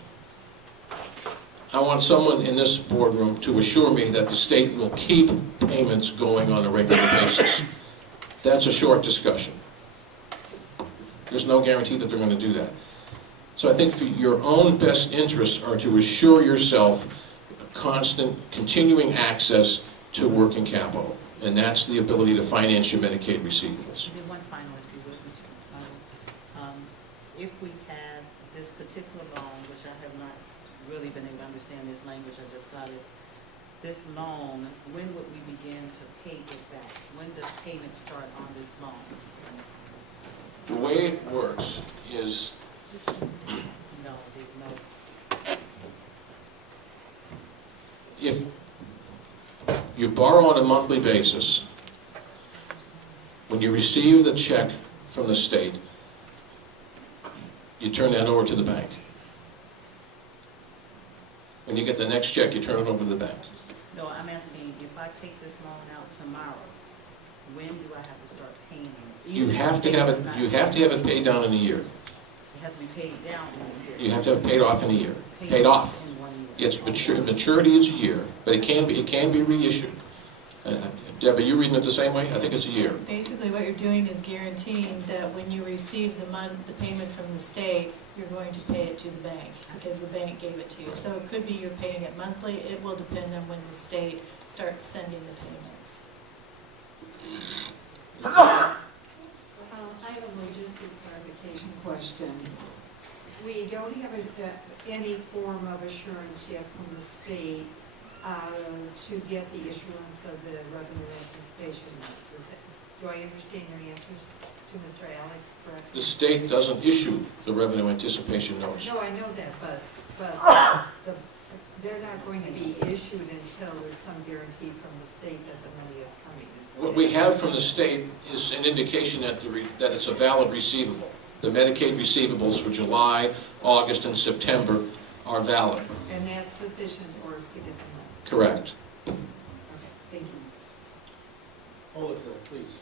I want someone in this boardroom to assure me that the state will keep payments going on a regular basis. That's a short discussion. There's no guarantee that they're going to do that. So I think for your own best interests are to assure yourself constant, continuing access to working capital. And that's the ability to finance your Medicaid receivables. One final, if you would, Mr. If we had this particular loan, which I have not really been able to understand this language, I just got it. This loan, when would we begin to pay it back? When does payment start on this loan? The way it works is No, big notes. if you borrow on a monthly basis, when you receive the check from the state, you turn that over to the bank. When you get the next check, you turn it over to the bank. No, I'm asking, if I take this loan out tomorrow, when do I have to start paying it? You have to have it. You have to have it paid down in a year. It has to be paid down in a year. You have to have it paid off in a year. Paid off. In 1 year. It's maturity is a year, but it can be reissued. Deb, are you reading it the same way? I think it's a year. Basically, what you're doing is guaranteeing that when you receive the payment from the state, you're going to pay it to the bank, because the bank gave it to you. So it could be you're paying it monthly. It will depend on when the state starts sending the payments. I have a logistic clarification question. We don't have any form of assurance yet from the state to get the issuance of the revenue anticipation notes. Do I understand your answers to Mr. Alex correctly? The state doesn't issue the revenue anticipation notes. No, I know that, but they're not going to be issued until there's some guarantee from the state that the money is coming. What we have from the state is an indication that that it's a valid receivable. The Medicaid receivables for July, August, and September are valid. And that's sufficient for us to get the money? Correct. Okay, thank you. Holyfield, please.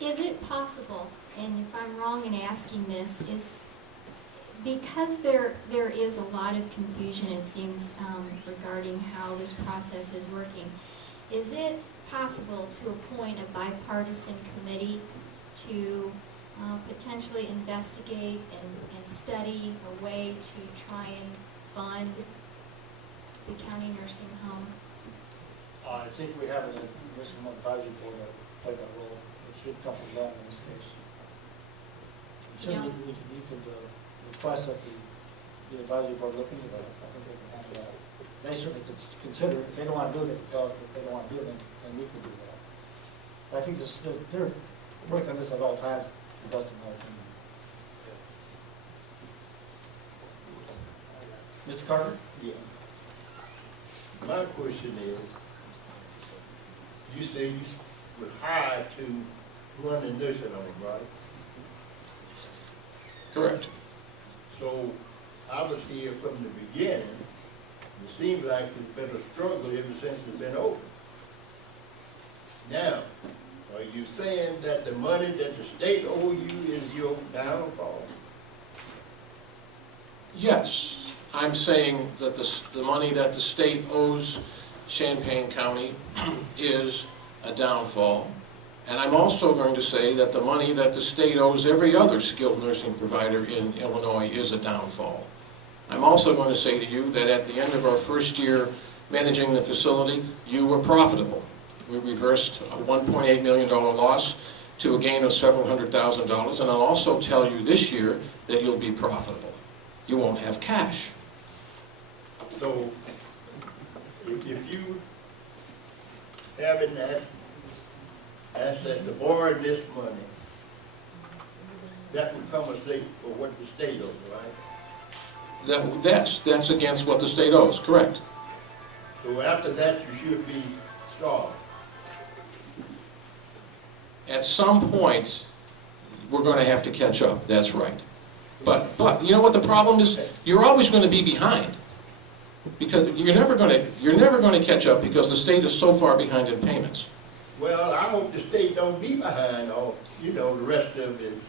Is it possible, and if I'm wrong in asking this, is because there is a lot of confusion, it seems, regarding how this process is working, is it possible to appoint a bipartisan committee to potentially investigate and study a way to try and fund the county nursing home? I think we have a nursing home advisory board that played that role. It should come from them in this case. Certainly, we could request that the advisory board look into that. I think they can they certainly could consider it. If they don't want to do it, they can tell us that they don't want to do it, then we can do that. I think this, they're working on this at all times, to the best of my opinion. Mr. Carter? Yeah. My question is, you say you were hired to run the nursing home, right? Correct. So I was here from the beginning. It seems like it's been a struggle ever since it's been open. Now, are you saying that the money that the state owe you is your downfall? Yes, I'm saying that the money that the state owes Champaign County is a downfall. And I'm also going to say that the money that the state owes every other skilled nursing provider in Illinois is a downfall. I'm also going to say to you that at the end of our first year managing the facility, you were profitable. We reversed a $1.8 million loss to a gain of several $100,000, and I'll also tell you this year that you'll be profitable. You won't have cash. So, if you having that access to borrow this money, that would compensate for what the state owes, right? That's against what the state owes, correct. So after that, you should be starved. At some point, we're going to have to catch up, that's right. But you know what the problem is? You're always going to be behind. Because you're never going to catch up because the state is so far behind in payments. Well, I hope the state don't be behind all, the rest of its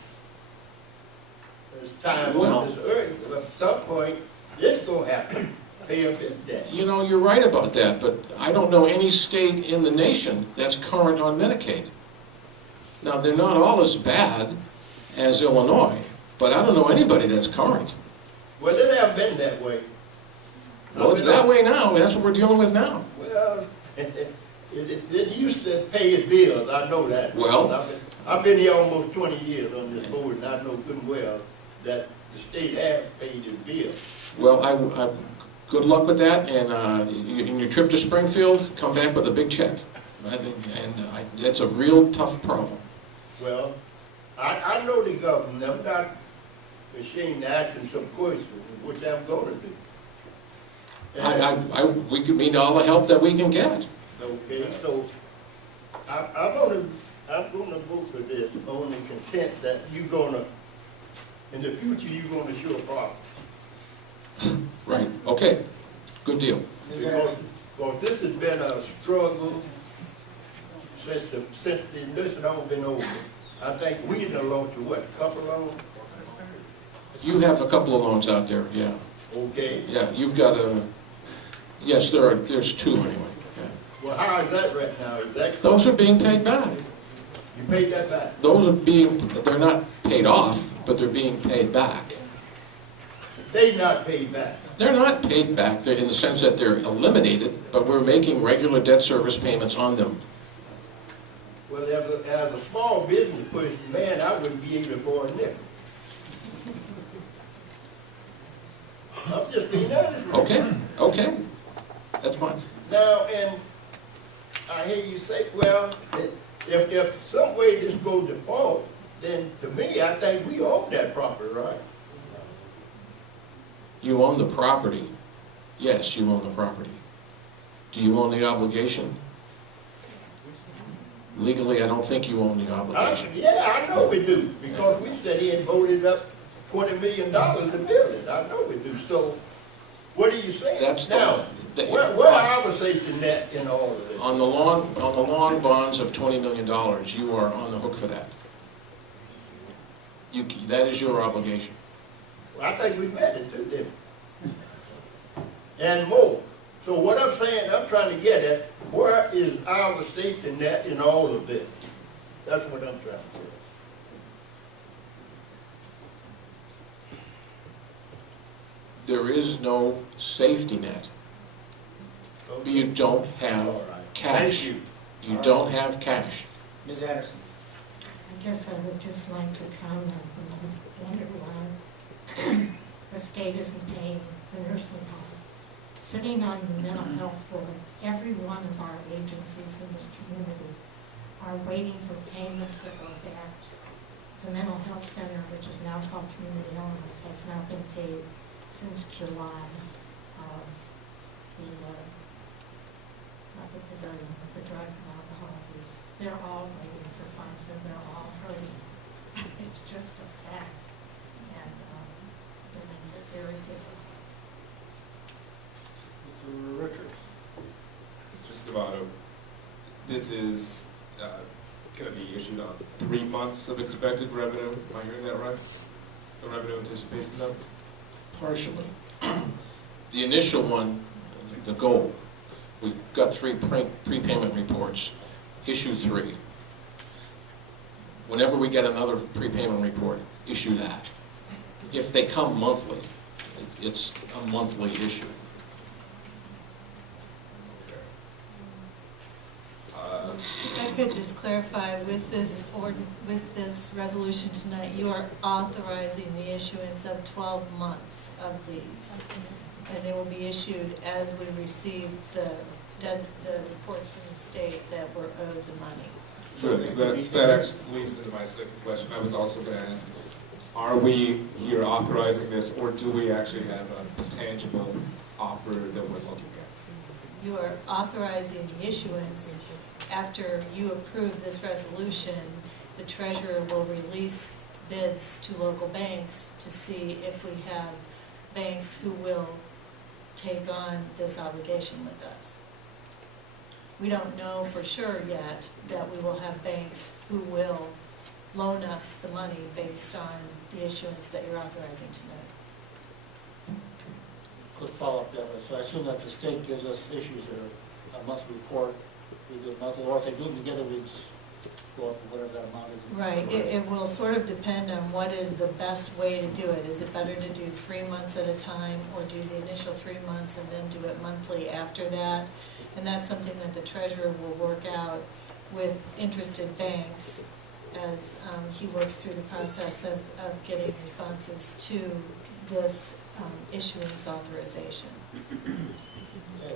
time on this earth. At some point, it's going to have to pay up its debt. You know, you're right about that, but I don't know any state in the nation that's current on Medicaid. Now, they're not all as bad as Illinois, but I don't know anybody that's current. Well, it hasn't been that way. Well, it's that way now. That's what we're dealing with now. Well, it used to pay its bills. I know that. Well, I've been here almost 20 years on this board, and I know good and well that the state has paid its bills. well, good luck with that, and in your trip to Springfield, come back with a big check. I think, it's a real tough problem. Well, I know the government. I'm not ashamed to ask them some questions, which I'm going to do. We could need all the help that we can get. Okay, so I'm gonna vote for this on the content that in the future, you're gonna show a problem. Right, okay, good deal. Because this has been a struggle since the nursing home been over. I think we done launched a couple loans? You have a couple of loans out there, yeah. Okay. Yeah, you've got yes, there's two anyway. Yeah. Well, how is that right now? Is that? Those are being paid back. You paid that back? They're not paid off, but they're being paid back. They not paid back? They're not paid back. They're in the sense that they're eliminated, but we're making regular debt service payments on them. Well, as a small business person, man, I wouldn't be able to borrow a nickel. I'm just being honest with you. Okay, that's fine. Now, and I hear you say, well, if some way this goes default, then to me, I think we own that property, right? You own the property. Yes, you own the property. Do you own the obligation? Legally, I don't think you own the obligation. Yeah, I know we do, because we said he had voted up $20 million to build it. I know we do. So, what are you saying? That's now, where are our safety net in all of this? On the long bonds of $20 million, you are on the hook for that. That is your obligation. Well, I think we met it too, didn't we? And more. So what I'm saying, I'm trying to get at, where is our safety net in all of this? That's what I'm trying to say. There is no safety net. Okay. You don't have cash. Thank you. You don't have cash. Ms. Anderson? I guess I would just like to comment, I wonder why the state isn't paying the nursing home Sitting on the mental health board, every one of our agencies in this community are waiting for payments that go back. The mental health center, which is now called Community Elements, has now been paid since July. Not the pavilion, but the drug and alcohol abuse. They're all waiting for funds and they're all hurting. It's just a fact, and it makes it very difficult. Mr. Richards. Mr. Stavato, this is going to be issued on 3 months of expected revenue. Am I hearing that right? The revenue anticipation notes? Partially. The initial one, the goal, we've got 3 prepayment reports, issue 3. Whenever we get another prepayment report, issue that. If they come monthly, it's a monthly issue. If I could just clarify, with this resolution tonight, you are authorizing the issuance of 12 months of these. And they will be issued as we receive the reports from the state that we're owed the money. Sure, because that actually leads into my second question. I was also going to ask, are we here authorizing this, or do we actually have a tangible offer that we're looking at? You are authorizing the issuance. After you approve this resolution, the treasurer will release bids to local banks to see if we have banks who will take on this obligation with us. We don't know for sure yet that we will have banks who will loan us the money based on the issuance that you're authorizing tonight. Quick follow-up, yeah, so I assume that the state gives us issues a monthly report, we do a monthly, or if they do them together, we just go up for whatever that amount is. Right, it will sort of depend on what is the best way to do it. Is it better to do 3 months at a time, or do the initial 3 months and then do it monthly after that? And that's something that the treasurer will work out with interested banks as he works through the process of getting responses to this issuance authorization. Okay,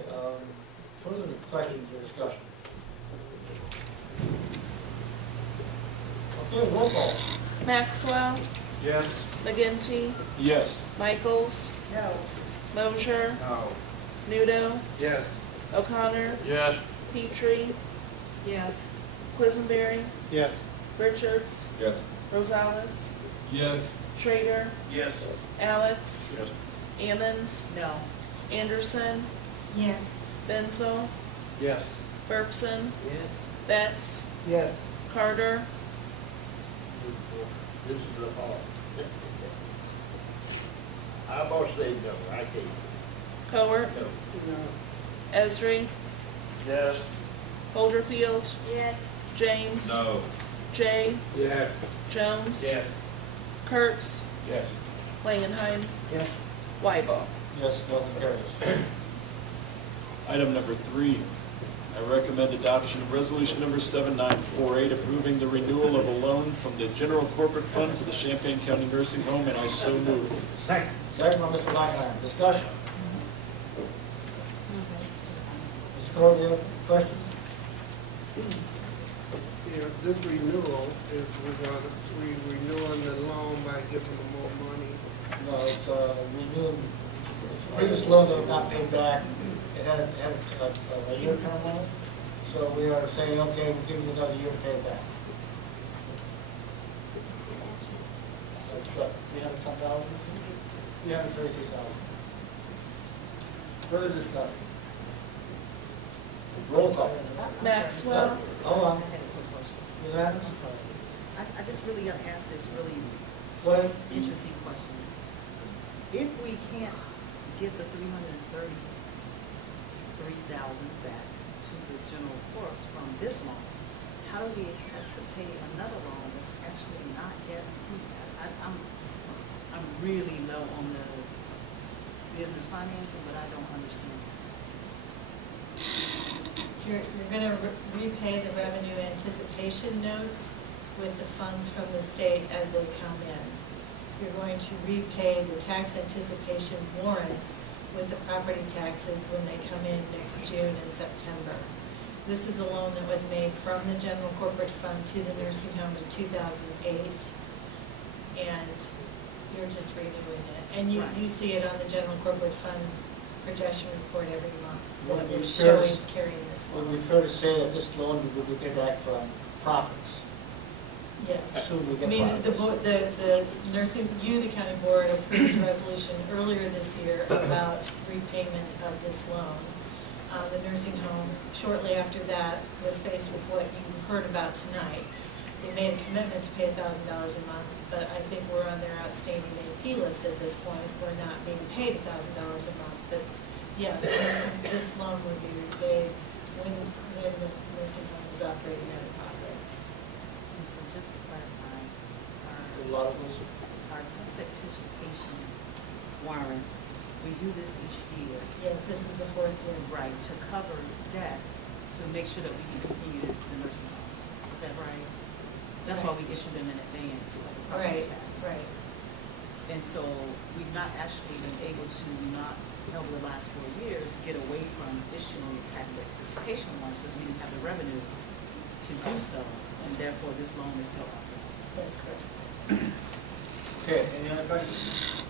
further questions or discussion? Okay, roll call. Maxwell, Yes. McGinty, Yes. Michaels, No. Mosher, No. Nudo, Yes. O'Connor, Yes. Petrie, Yes. Quisenberry, Yes. Richards, Yes. Rosales, Yes. Schrader, Yes. Alex, Yes. Ammons, No. Anderson, Yes. Benzel, Yes. Bergson, Yes. Betts, Yes. Carter, This is the fall. I'm gonna say no, I can't. Cowart, Esri, Yes. Holderfield, Yes. James, No. Jay, Yes. Jones, Yes. Kurtz, Yes. Langenheim, Yes. Weibel. Yes, motion carries. Item number 3, I recommend adoption of resolution number 7948, approving the renewal of a loan from the general corporate fund to the Champaign County Nursing Home, and I so move. Second. Second by Mr. Langenheim, discussion. Mr. Cole, do you have a question? Yeah, this renewal is we renewing the loan by giving them more money. No, it's renewing, the previous loan that was not paid back, it had a year term on it. So we are saying, okay, we'll give you another year to pay it back. That's what, $300,000? $333,000. Further discussion? Roll call. Maxwell, Hold on. Ms. Adams? I'm sorry. I just really got to ask this really Go ahead. interesting question. If we can't get the $333,000 back to the general corps from this loan, how do we expect to pay another loan that's actually not guaranteed? I'm really low on the business financing, but I don't understand. You're going to repay the revenue anticipation notes with the funds from the state as they come in. You're going to repay the tax anticipation warrants with the property taxes when they come in next June and September. This is a loan that was made from the general corporate fund to the nursing home in 2008, and you're just renewing it. And you see it on the general corporate fund projection report every month, that we're showing carrying this Would loan. it be fair to say that this loan will be paid back from profits? Yes. Assume we I get mean, profits. the nursing, the county board approved a resolution earlier this year about repayment of this loan. The nursing home, shortly after that, was faced with what you heard about tonight. They made a commitment to pay $1,000 a month, but I think we're on their outstanding AP list at this point. We're not being paid $1,000 a month, but yeah, this loan would be repaid when the nursing home is operating at a profit. And so just to clarify, A lot of those. our tax anticipation warrants, we do this each year. Yes, this is the fourth year. Right, to cover debt, to make sure that we can continue the nursing home. Is that right? That's why we issue them in advance of the property tax. Right. And so we've not actually been able to over the last 4 years, get away from issuing tax anticipation loans because we didn't have the revenue to do so, and therefore this loan is still outstanding. That's correct. Okay, any other questions?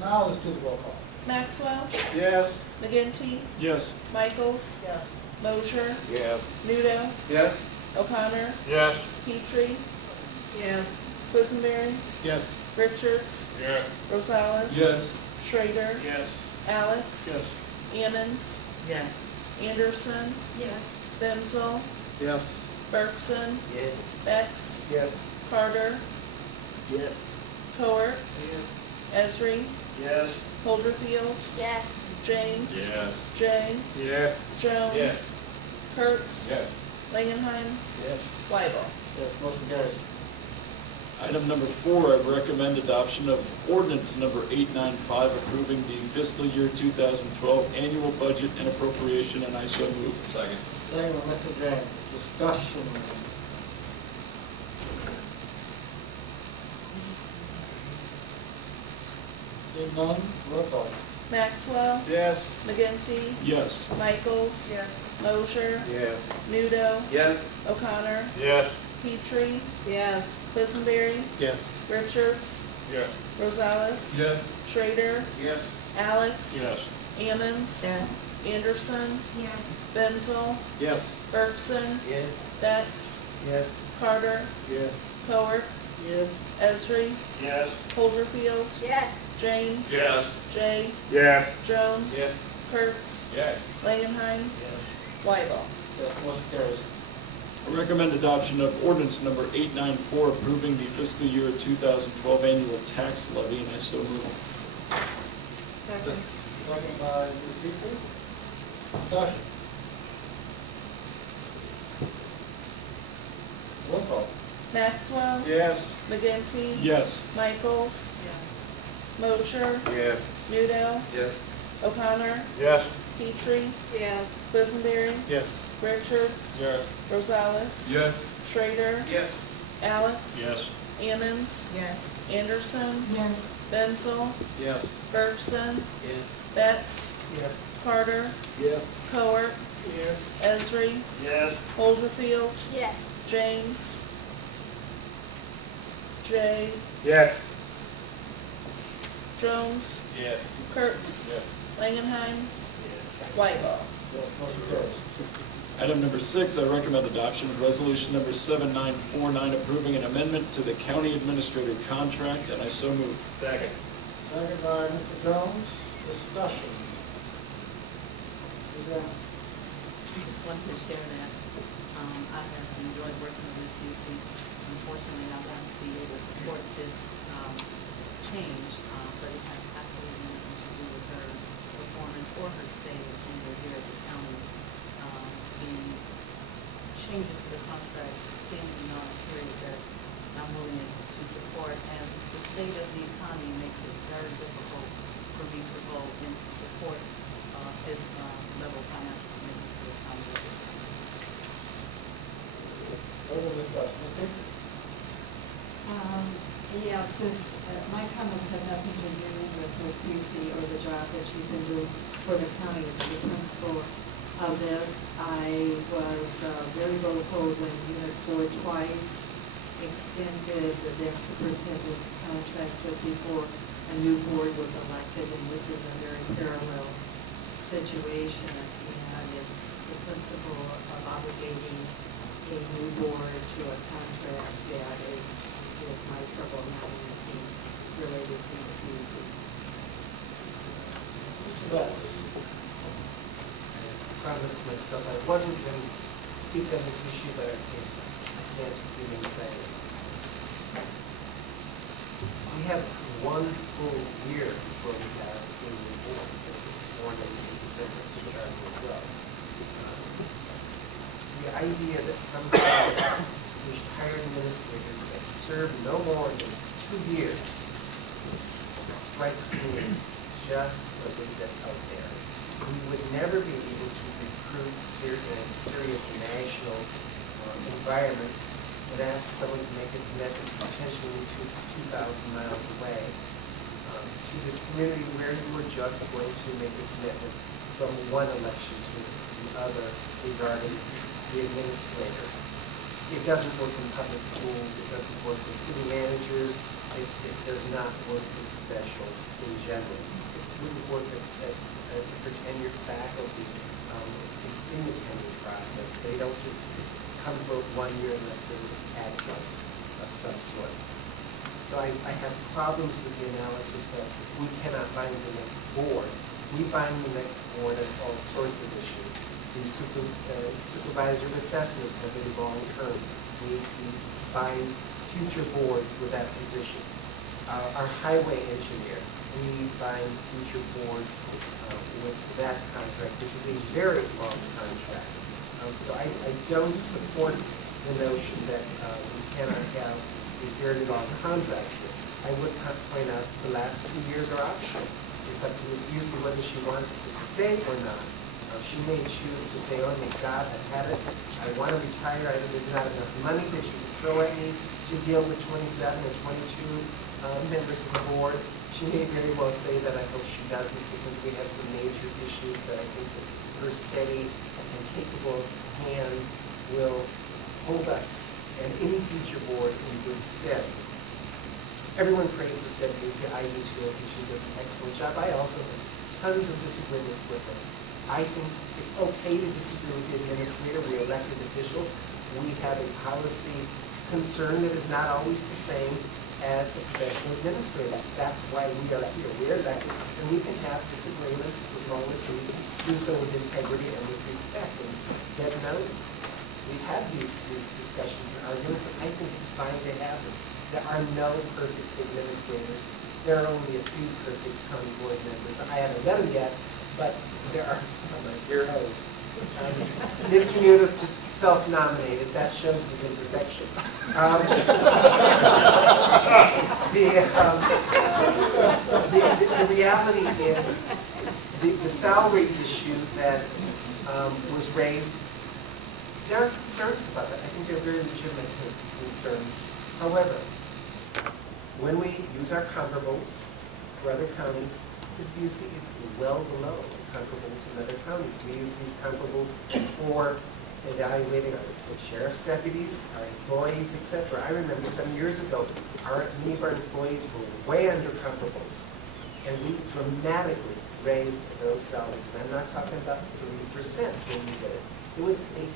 Now let's do the roll call. Maxwell, Yes. McGinty, Yes. Michaels, Yes. Mosher, Yeah. Nudo, Yes. O'Connor, Yes. Petrie, Yes. Quisenberry, Yes. Richards, Yes. Rosales. Yes. Schrader, Yes. Alex. Yes. Ammons, Yes. Anderson, Yes. Benzel, Yes. Bergson, Yes. Betts, Yes. Carter, Yes. Coer, Esri, Yes. Holderfield, Yes. James, Yes. Jay, Yes. Jones, Yes. Kurtz, Yes. Langenheim, Yes. Weibel. Yes, motion carries. Item number 4, I recommend adoption of ordinance number 895 approving the fiscal year 2012 annual budget and appropriation, and I so move. Second. Second by Mr. James. Discussion. Seeing none, roll call. Maxwell, Yes. McGinty, Yes. Michaels, Yes. Mosher, Yeah. Nudo, Yes. O'Connor, Yes. Petrie, Yes. Quisenberry, Yes. Richards, Yes. Rosales, Yes. Schrader, Yes. Alex, Yes. Ammons, Yes. Anderson, Yes. Benzel, Yes. Bergson, Yes. Betts, Yes. Carter, Yes. Coer, Yes. Esri, Yes. Holderfield, Yes. James, Yes. Jay, Yes. Jones, Yes. Kurtz, Yes. Langenheim, Weibel. Yes, motion carries. I recommend adoption of ordinance number 894 approving the fiscal year 2012 annual tax levy, and I so move. Second. Second by Ms. Petrie. Discussion. Roll call. Maxwell, Yes. McGinty, Yes. Michaels, Yes. Mosher, Yes. Nudo, Yes. O'Connor, Yes. Petrie, Yes. Quisenberry, Yes. Richards, Yes. Rosales, Yes. Schrader, Yes. Alex, Yes. Ammons, Yes. Anderson, Yes. Benzel, Yes. Bergson, Yes. Betts, Yes. Carter, Yes. Coer, Yes. Esri, Yes. Holderfield, Yes. James, Jay, Yes. Jones, Yes. Kurtz, Yes. Langenheim, Weibel. Yes, motion carries. Item number 6, I recommend adoption of resolution number 7949 approving an amendment to the county administrator contract, and I so move. Second. Second by Mr. Jones. Discussion. Suzanne? I just wanted to share that I have enjoyed working with Ms. Beasley. Unfortunately, I won't be able to support this change, but it has absolutely nothing to do with her performance or her stay or tenure here at the county. The changes to the contract extend beyond a period that I'm willing to support, and the state of the economy makes it very difficult for me to go and support this level of financial commitment for the county at this time. Further discussion. Ms. Petrie? Yes, Alexis, my comments have nothing to do with Ms. Busey or the job that she's been doing for the county as the principal of this. I was very vocal when Unit 4 twice extended the next superintendent's contract just before a new board was elected, and this is a very parallel situation, and it's the principle of obligating a new board to a contract that is my trouble, not anything related to Ms. Busey. Mr. Bells. I promised myself I wasn't going to speak on this issue, but I can't even say it. We have 1 full year before we have a new board that was sworn in December 2012. The idea that somehow we should hire administrators that serve no more than 2 years strikes me as just a little bit out there. We would never be able to recruit in a serious national environment and ask someone to make a commitment potentially to 2,000 miles away to this community where you were just going to make a commitment from one election to the other regarding the administrator. It doesn't work in public schools, it doesn't work with city managers, it does not work with professionals in general. It wouldn't work for tenured faculty in the tenure process. They don't just come for 1 year unless they're an adjunct of some sort. So I have problems with the analysis that we cannot bind the next board. We bind the next board on all sorts of issues. The supervisor of assessments has a long term. We bind future boards with that position. Our highway engineer, we bind future boards with that contract, which is a very long contract. So I don't support the notion that we cannot have a fairly long contract here. I would point out the last 2 years are optional. It's up to Ms. Busey whether she wants to stay or not. She may choose to say, oh my God, I've had it, I want to retire, there's not enough money that you can throw at me to deal with 27 or 22 members of the board. She may very well say that. I hope she doesn't, because we have some major issues that I think that her steady and capable hand will hold us and any future board in good stead. Everyone praises Deb Busey. I do too. I think she does an excellent job. I also have tons of disagreements with her. I think it's okay to disagree with the administrator. We're elected officials. We have a policy concern that is not always the same as the professional administrators. That's why we are here. We're elected, and we can have disagreements as long as we do so with integrity and with respect. And Deb knows we've had these discussions and arguments, and I think it's fine to have them. There are no perfect administrators. There are only a few perfect county board members. I haven't met them yet, but there are some, I suppose. This community is just self-nominated. That shows his imperfection. The reality is the salary issue that was raised, there are concerns about it. I think they're very legitimate concerns. However, when we use our comparables for other counties, Ms. Busey is well below comparables in other counties. We use these comparables for evaluating the sheriff's deputies, our employees, etc. I remember some years ago, many of our employees were way under comparables, and we dramatically raised those salaries. And I'm not talking about 3% when we did it. It was a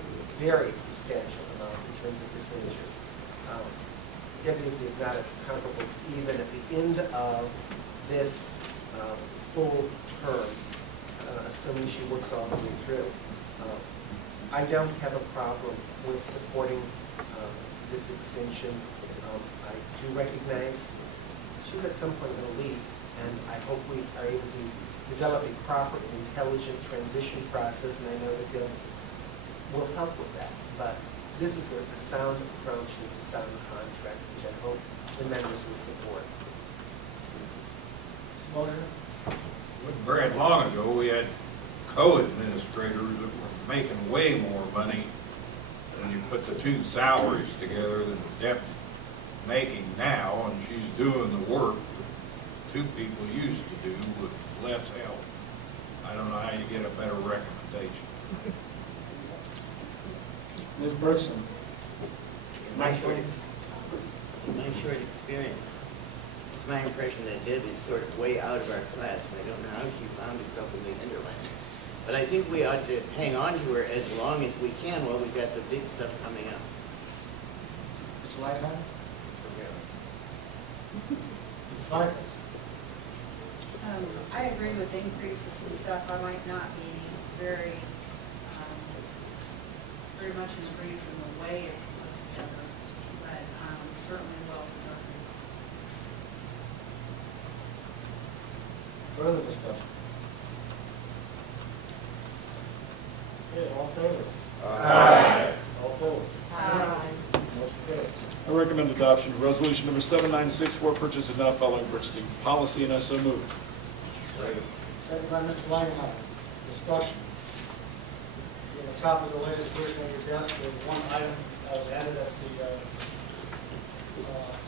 very substantial amount in terms of percentages. Deputies is not at comparables even at the end of this full term, assuming she works all the way through. I don't have a problem with supporting this extension. I do recognize she's at some point going to leave, and I hope we are able to develop a proper, intelligent transition process, and I know that Deb will help with that. But this is a sound approach, and it's a sound contract, which I hope the members will support. Wasn't very long ago, we had co-administrators that were making way more money when you put the two salaries together than the deputy. making now, and she's doing the work that two people used to do with less help. I don't know how you get a better recommendation. Ms. Bergson? In my short experience, it's my impression that Deb is sort of way out of our class, and I don't know how she found herself in the hinterlands. But I think we ought to hang on to her as long as we can while we've got the big stuff coming up. Mr. Lighthand? Ms. Michaels? I agree with increases and stuff. I might not be very much in agreement in the way it's put together, but certainly well deserved. Further discussion? Okay, all in favor? Aye. All opposed? Aye. Motion carries. I recommend adoption of resolution number 7964, purchase is not following purchasing policy, and I so move. Second by Mr. Lighthand. Discussion. You have a copy of the latest version on your desk. There's one item that was added, that's the,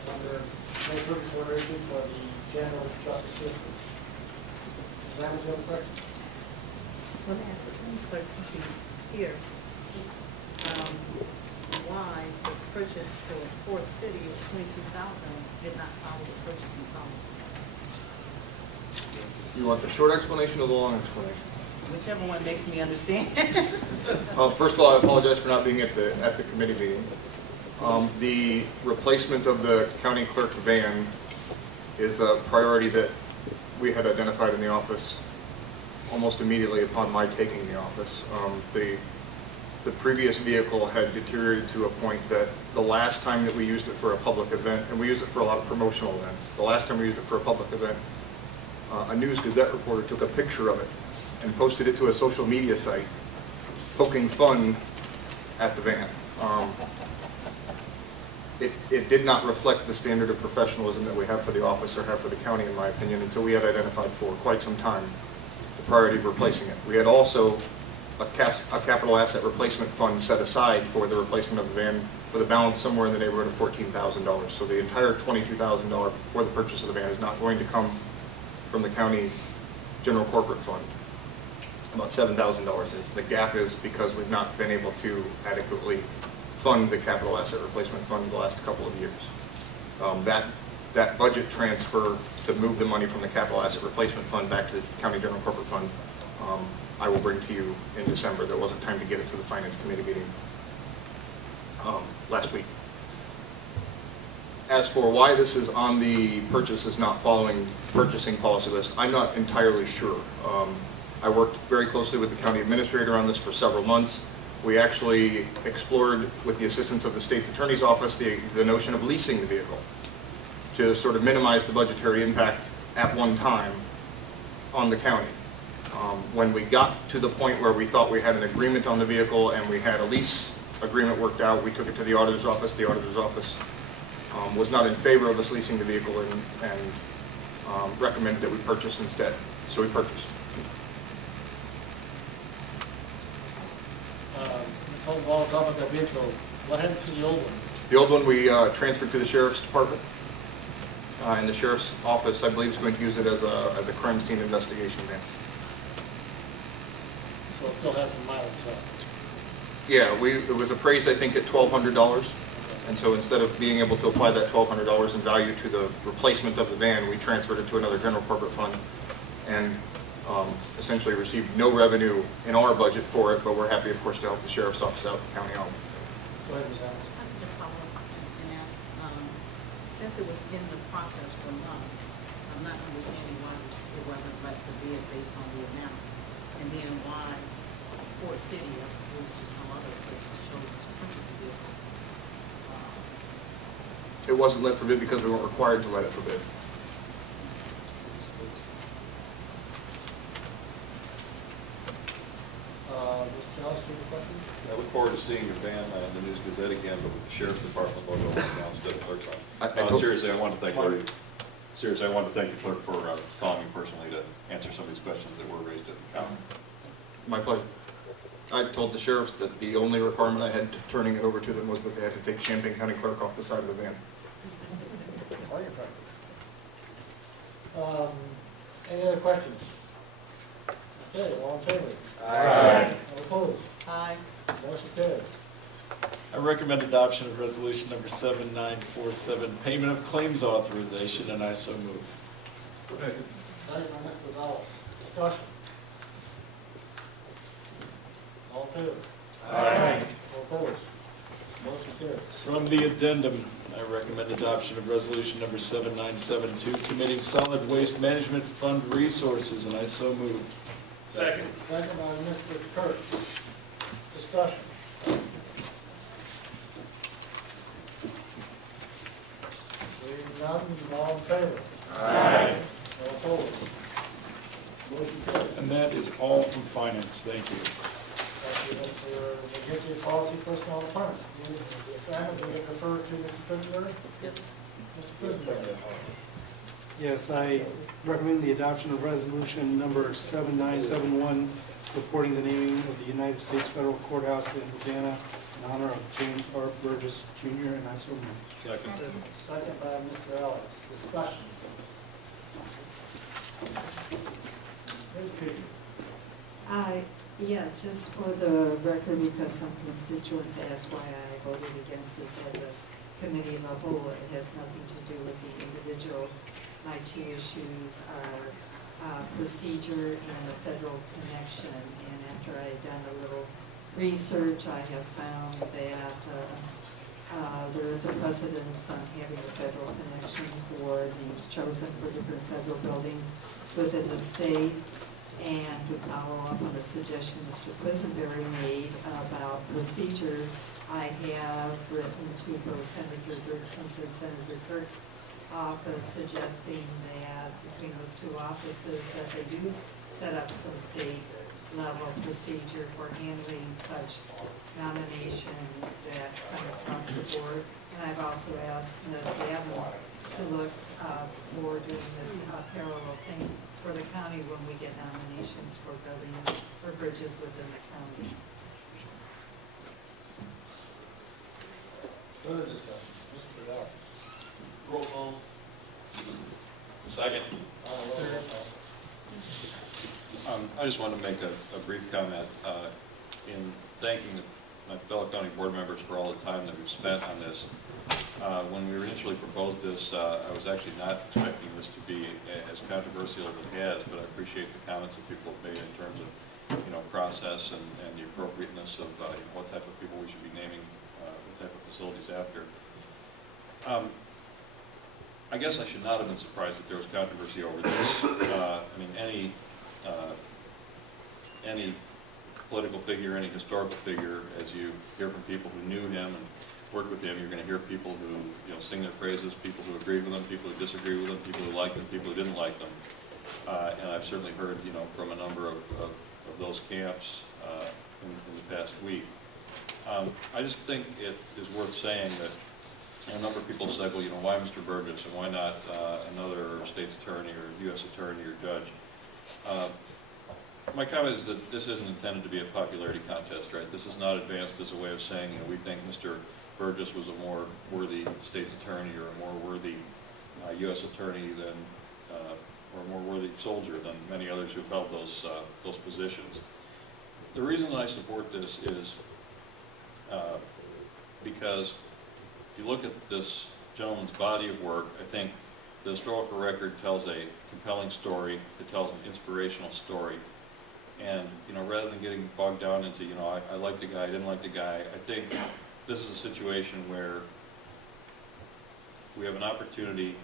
under no purchase order issue for the general justice systems. Ms. Lambert, you have a question? Just want to ask the county clerk, since he's here, why the purchase for Ford City of $22,000 did not follow the purchasing policy? You want the short explanation or the long explanation? Whichever one makes me understand. First of all, I apologize for not being at the committee meeting. The replacement of the county clerk van is a priority that we had identified in the office almost immediately upon my taking the office. The previous vehicle had deteriorated to a point that the last time that we used it for a public event, and we use it for a lot of promotional events, the last time we used it for a public event, a News Gazette reporter took a picture of it and posted it to a social media site, poking fun at the van. It did not reflect the standard of professionalism that we have for the office or have for the county, in my opinion, and so we had identified for quite some time the priority of replacing it. We had also a capital asset replacement fund set aside for the replacement of the van with a balance somewhere in the neighborhood of $14,000. So the entire $22,000 for the purchase of the van is not going to come from the county general corporate fund. About $7,000 is. The gap is because we've not been able to adequately fund the capital asset replacement fund the last couple of years. That budget transfer to move the money from the capital asset replacement fund back to the county general corporate fund, I will bring to you in December. There wasn't time to get it to the finance committee meeting last week. As for why this is on the purchases not following purchasing policy list, I'm not entirely sure. I worked very closely with the county administrator on this for several months. We actually explored, with the assistance of the state's attorney's office, the notion of leasing the vehicle to sort of minimize the budgetary impact at one time on the county. When we got to the point where we thought we had an agreement on the vehicle and we had a lease agreement worked out, we took it to the auditor's office. The auditor's office was not in favor of us leasing the vehicle and recommended that we purchase instead. So we purchased. While talking about that vehicle, what happened to the old one? The old one we transferred to the sheriff's department. And the sheriff's office, I believe, is going to use it as a crime scene investigation van. So it still has some mileage left? Yeah, it was appraised, I think, at $1,200. And so instead of being able to apply that $1,200 in value to the replacement of the van, we transferred it to another general corporate fund and essentially received no revenue in our budget for it, but we're happy, of course, to help the sheriff's office out, the county out. Go ahead, Ms. Adams. I could just follow up and ask, since it was in the process for months, I'm not understanding why it wasn't let for bid based on the amount, and then why Fort City, as opposed to some other places, chose to purchase the vehicle. It wasn't let for bid because we weren't required to let it for bid. Mr. Ellis, you have a question? I look forward to seeing your van in the News Gazette again, but with the Sheriff's Department logo on it now instead of clerk's office. Seriously, I want to thank you. Seriously, I want to thank you, clerk, for calling me personally to answer some of these questions that were raised at the county. My pleasure. I told the sheriffs that the only requirement I had to turning it over to them was that they had to take Champaign County Clerk off the side of the van. Any other questions? Okay, all in favor? Aye. All opposed? Aye. Motion carries. I recommend adoption of resolution number 7947, payment of claims authorization, and I so move. Second by Mr. Gonzalez. Discussion. All in favor? Aye. All opposed? Motion carries. From the addendum, I recommend adoption of resolution number 7972, committing solid waste management fund resources, and I so move. Second. Second by Mr. Kurtz. Discussion. Seeing none, all in favor? Aye. All opposed? Motion carries. And that is all from finance. Thank you. Thank you, Mr. McGinty, policy personnel departments. Assignment, we defer to Mr. Quisenberry? Yes. Mr. Quisenberry. Yes, I recommend the adoption of resolution number 7971, supporting the naming of the United States Federal Courthouse in Urbana in honor of James R. Burgess Jr., and I so move. Second. Second by Mr. Ellis. Discussion. Ms. Peter. Yes, just for the record, because some constituents asked why I voted against this at the committee level. It has nothing to do with the individual. My two issues are procedure and a federal connection. And after I had done a little research, I have found that there is a precedence on having a federal connection for names chosen for different federal buildings within the state. And to follow up on a suggestion Mr. Quisenberry made about procedure, I have written to both Senator Dirksen's and Senator Kirk's office suggesting that between those two offices that they do set up some state level procedure for handling such nominations that come across the board. And I've also asked Ms. Evans to look for doing this parallel thing for the county when we get nominations for buildings or bridges within the county. Further discussion. Mr. Ellis. Roll call. Second. Roll call. I just wanted to make a brief comment in thanking my fellow county board members for all the time that we've spent on this. When we initially proposed this, I was actually not expecting this to be as controversial as it has, but I appreciate the comments that people have made in terms of, process and the appropriateness of what type of people we should be naming, what type of facilities after. I guess I should not have been surprised that there was controversy over this. Any political figure, any historical figure, as you hear from people who knew him and worked with him, you're going to hear people who sing their praises, people who agreed with them, people who disagree with them, people who liked them, people who didn't like them. And I've certainly heard from a number of those camps in the past week. I just think it is worth saying that a number of people said, well, why Mr. Burgess and why not another state's attorney or U.S. attorney or judge? My comment is that this isn't intended to be a popularity contest, right? This is not advanced as a way of saying, we think Mr. Burgess was a more worthy state's attorney or a more worthy U.S. attorney than, or a more worthy soldier than many others who've held those positions. The reason that I support this is because if you look at this gentleman's body of work, I think the historical record tells a compelling story. It tells an inspirational story. And, rather than getting bogged down into, I like the guy, I didn't like the guy, I think this is a situation where we have an opportunity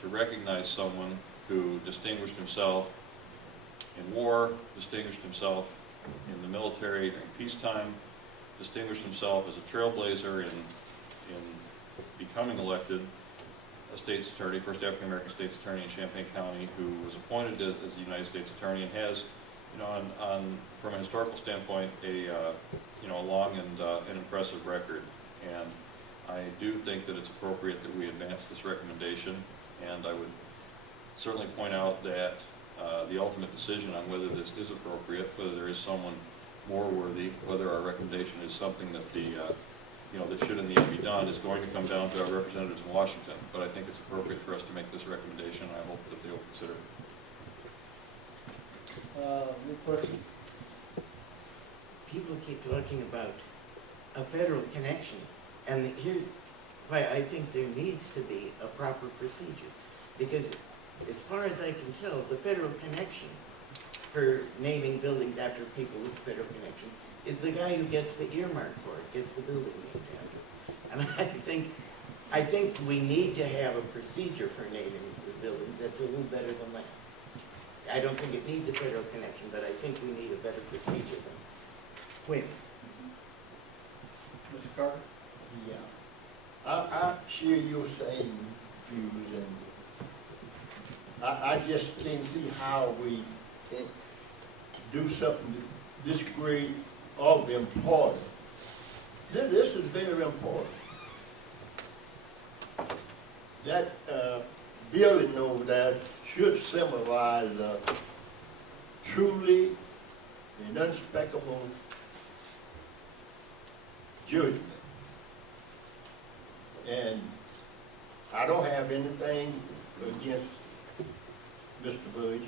to recognize someone who distinguished himself in war, distinguished himself in the military during peacetime, distinguished himself as a trailblazer in becoming elected a state's attorney, first African-American state's attorney in Champaign County, who was appointed as the United States attorney and has, from a historical standpoint, a long and impressive record. And I do think that it's appropriate that we advance this recommendation, and I would certainly point out that the ultimate decision on whether this is appropriate, whether there is someone more worthy, whether our recommendation is something that that should in the end be done, is going to come down to our representatives in Washington. But I think it's appropriate for us to make this recommendation, and I hope that they will consider it. Any question? People keep talking about a federal connection, and here's why I think there needs to be a proper procedure. Because as far as I can tell, the federal connection for naming buildings after people with federal connection is the guy who gets the earmark for it, gets the building named after. And I think we need to have a procedure for naming the buildings that's a little better than that. I don't think it needs a federal connection, but I think we need a better procedure than Wait. Mr. Carter? Yeah. I share your same views, and I just can't see how we can do something this great of important. This is very important. That building over there should symbolize truly an unspeakable judgment. And I don't have anything against Mr. Burgess,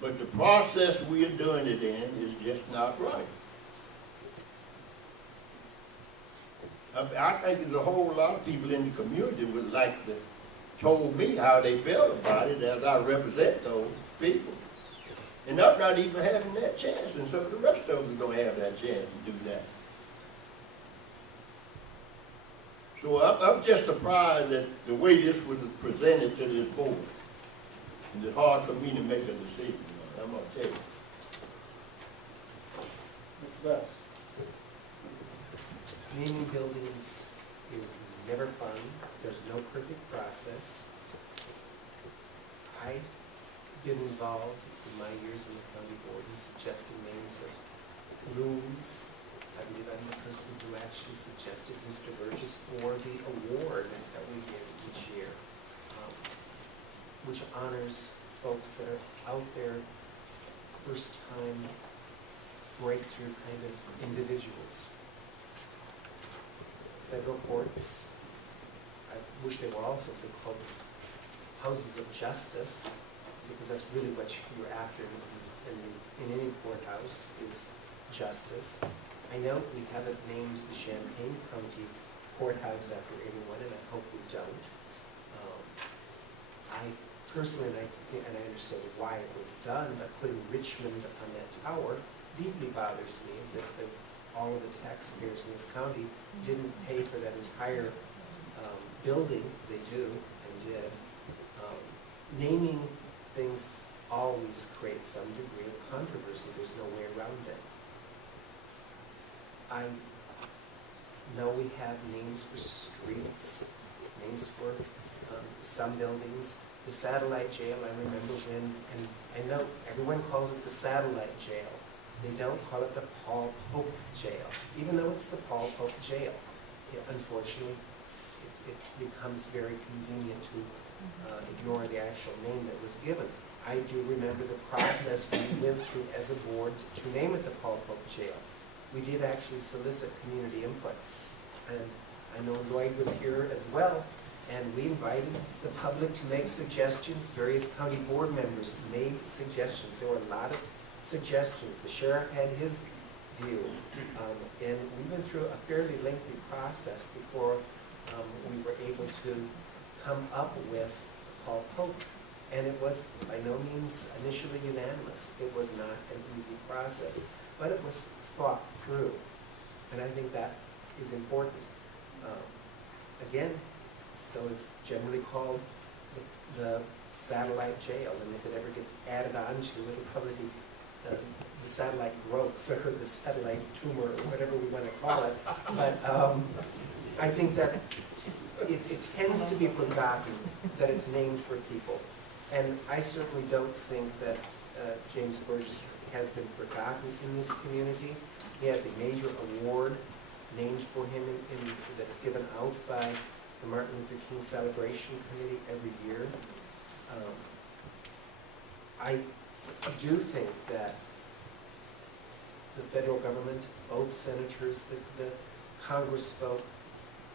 but the process we are doing it in is just not right. I think there's a whole lot of people in the community would like to told me how they felt about it as I represent those people. And I'm not even having that chance, and some of the rest of us don't have that chance to do that. So I'm just surprised at the way this was presented to this board. And it's hard for me to make a decision. I'm gonna tell you. Mr. Bass? Naming buildings is never fun. There's no perfect process. I've been involved in my years on the county board in suggesting names of rooms. I believe I'm the person who actually suggested Mr. Burgess for the award that we give each year, which honors folks that are out there, first time breakthrough kind of individuals. Federal courts, I wish they were also called houses of justice, because that's really what you're after in any courthouse is justice. I know we haven't named the Champaign County Courthouse after anyone, and I hope we don't. I personally, and I understand why it was done, but putting Richmond on that tower deeply bothers me, is that all of the taxpayers in this county didn't pay for that entire building. They do and did. Naming things always creates some degree of controversy. There's no way around it. I know we have names for streets, names for some buildings. The satellite jail, I remember when, and I know everyone calls it the satellite jail. They don't call it the Paul Pope jail, even though it's the Paul Pope jail. Unfortunately, it becomes very convenient to ignore the actual name that was given. I do remember the process we went through as a board to name it the Paul Pope jail. We did actually solicit community input, and I know Lloyd was here as well, and we invited the public to make suggestions. Various county board members made suggestions. There were a lot of suggestions. The sheriff had his view, and we went through a fairly lengthy process before we were able to come up with Paul Pope. And it was by no means initially unanimous. It was not an easy process, but it was thought through, and I think that is important. Again, still is generally called the satellite jail, and if it ever gets added on to it, it'll probably be the satellite growth or the satellite tumor or whatever we want to call it. But I think that it tends to be forgotten that it's named for people. And I certainly don't think that James Burgess has been forgotten in this community. He has a major award named for him that's given out by the Martin Luther King Celebration Committee every year. I do think that the federal government, both senators, the Congress folk,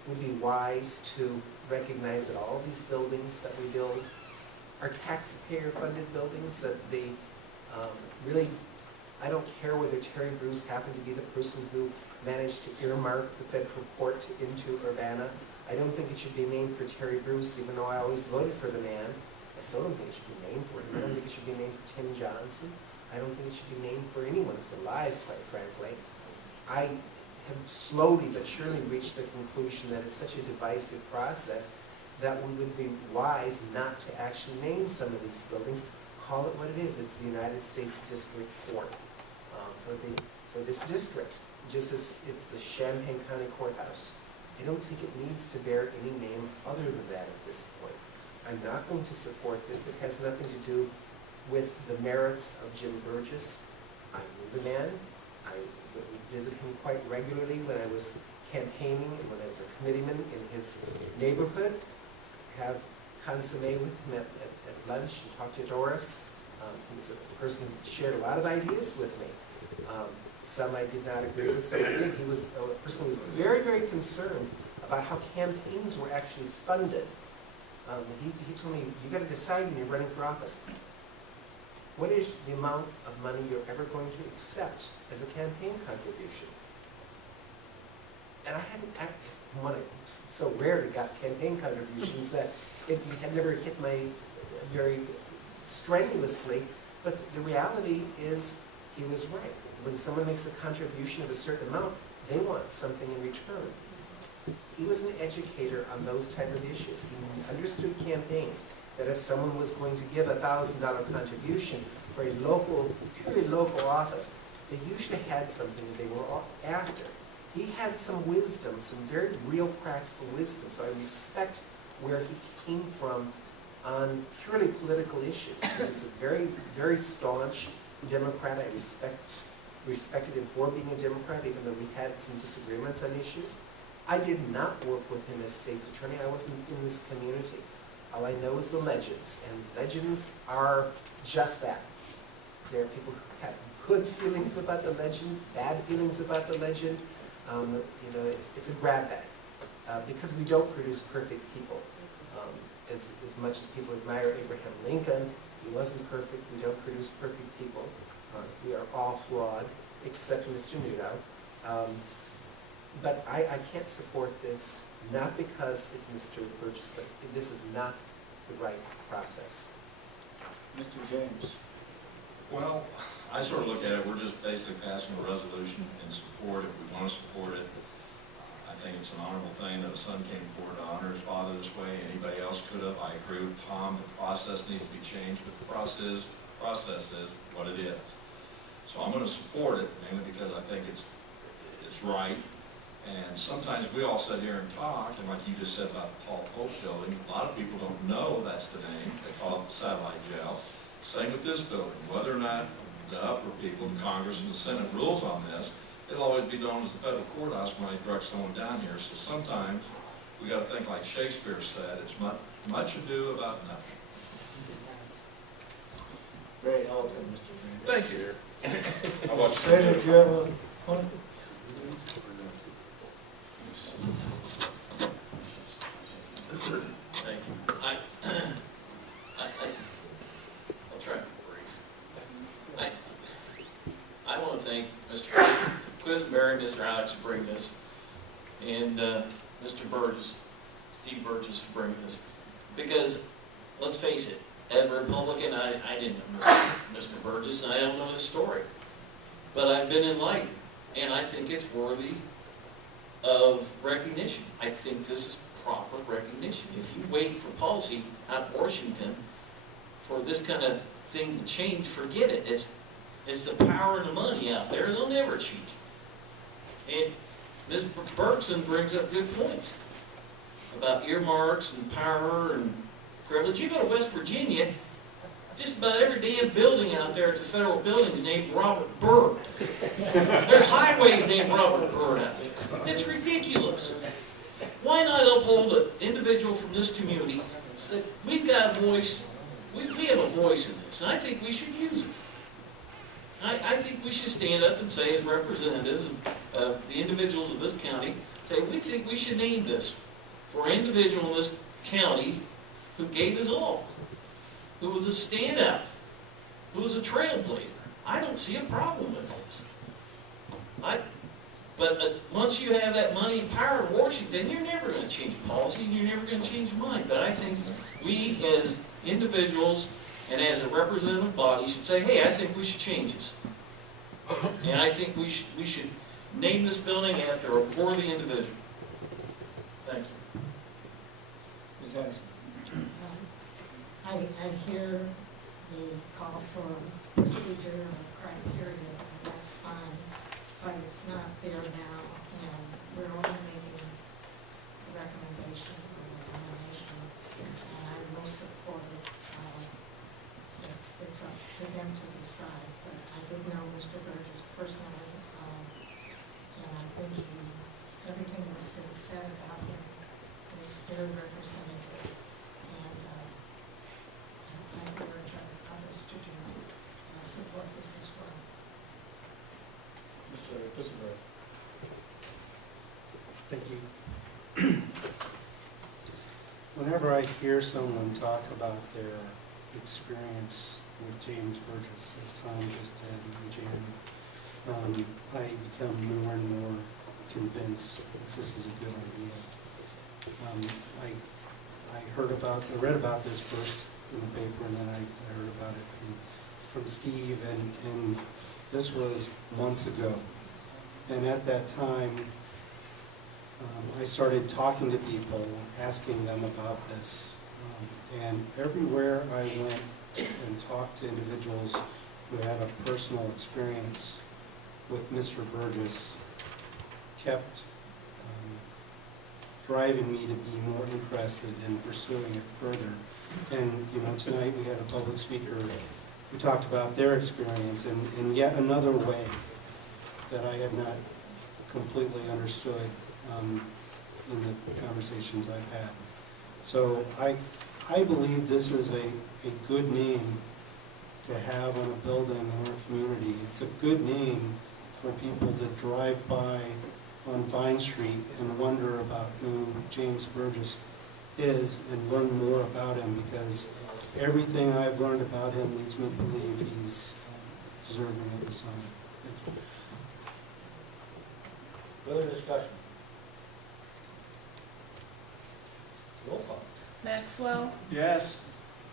would be wise to recognize that all these buildings that we build are taxpayer-funded buildings, that the Really, I don't care whether Terry Bruce happened to be the person who managed to earmark the federal court into Urbana. I don't think it should be named for Terry Bruce, even though I always voted for the man. I still don't think it should be named for him. I don't think it should be named for Tim Johnson. I don't think it should be named for anyone who's alive, quite frankly. I have slowly but surely reached the conclusion that it's such a divisive process that we would be wise not to actually name some of these buildings. Call it what it is. It's the United States District Court for this district, just as it's the Champaign County Courthouse. I don't think it needs to bear any name other than that at this point. I'm not going to support this. It has nothing to do with the merits of Jim Burgess. I knew the man. I would visit him quite regularly when I was campaigning and when I was a committeeman in his neighborhood. Have consommé with him at lunch and talked to Doris. He's a person who shared a lot of ideas with me. Some I did not agree with, some I did. He was a person who was very, very concerned about how campaigns were actually funded. He told me, you got to decide when you're running for office, what is the amount of money you're ever going to accept as a campaign contribution? And I so rarely got campaign contributions that it had never hit my very strenuously, but the reality is he was right. When someone makes a contribution of a certain amount, they want something in return. He was an educator on those type of issues. He understood campaigns, that if someone was going to give a $1,000 contribution for a purely local office, they usually had something they were after. He had some wisdom, some very real practical wisdom, so I respect where he came from on purely political issues. He was a very, very staunch Democrat. I respected him for being a Democrat, even though we had some disagreements on issues. I did not work with him as state's attorney. I wasn't in this community. All I know is the legends, and legends are just that. There are people who have good feelings about the legend, bad feelings about the legend. It's a grab bag because we don't produce perfect people. As much as people admire Abraham Lincoln, he wasn't perfect. We don't produce perfect people. We are all flawed, except Mr. Nudo. But I can't support this, not because it's Mr. Burgess, but this is not the right process. Mr. James. Well, I sort of look at it, we're just basically passing a resolution in support if we want to support it. I think it's an honorable thing that a son came forward to honor his father this way. Anybody else could have. I agree with Tom, the process needs to be changed, but the process is what it is. So I'm going to support it, mainly because I think it's right. And sometimes we all sit here and talk, and like you just said about the Paul Pope building, a lot of people don't know that's the name. They call it the satellite jail. Same with this building. Whether or not the upper people, the Congress and the Senate rules on this, it'll always be known as the federal courthouse when they direct someone down here. So sometimes we got to think like Shakespeare said, it's much ado about nothing. Very eloquent, Mr. James. Thank you. Mr. Schrader, do you have a point? Thank you. I'll try to be brief. I want to thank Mr. Quisenberry, Mr. Alex for bringing this, and Mr. Burgess, Steve Burgess for bringing this. Because, let's face it, as a Republican, I didn't know Mr. Burgess, and I don't know his story. But I've been enlightened, and I think it's worthy of recognition. I think this is proper recognition. If you wait for policy out of Washington for this kind of thing to change, forget it. It's the power and the money out there. They'll never change. And Ms. Bergson brings up good points about earmarks and power and privilege. You go to West Virginia, just about every damn building out there at the federal buildings named Robert Byrd. There's highways named Robert Byrd out there. It's ridiculous. Why not uphold an individual from this community so that we've got a voice, we have a voice in this, and I think we should use it. I think we should stand up and say, as representatives of the individuals of this county, say, we think we should name this for an individual in this county who gave his all, who was a standout who's a trailblazer. I don't see a problem with this. But once you have that money and power in Washington, you're never going to change policy, and you're never going to change mine. But I think we as individuals and as a representative body should say, hey, I think we should change this. And I think we should name this building after a worthy individual. Thank you. Ms. Anderson? I hear the call for procedure or criteria, and that's fine, but it's not there now, and we're only making a recommendation or a nomination, and I will support it. It's up to them to decide, but I did know Mr. Burgess personally, and I think everything that's been said about him is very representative, and I encourage others to support this as well. Mr. Christopher? Thank you. Whenever I hear someone talk about their experience with James Burgess, as Tom just did, and Jan, I become more and more convinced that this is a good idea. I read about this first in the paper, and then I heard about it from Steve, and this was months ago. And at that time, I started talking to people, asking them about this. And everywhere I went and talked to individuals who had a personal experience with Mr. Burgess, kept driving me to be more interested in pursuing it further. And, tonight we had a public speaker who talked about their experience in yet another way that I had not completely understood in the conversations I've had. So I believe this is a good name to have on a building in our community. It's a good name for people to drive by on Vine Street and wonder about who James Burgess is and learn more about him, because everything I've learned about him leads me to believe he's deserving of this honor. Thank you. Further discussion? Roll call. Maxwell, Yes.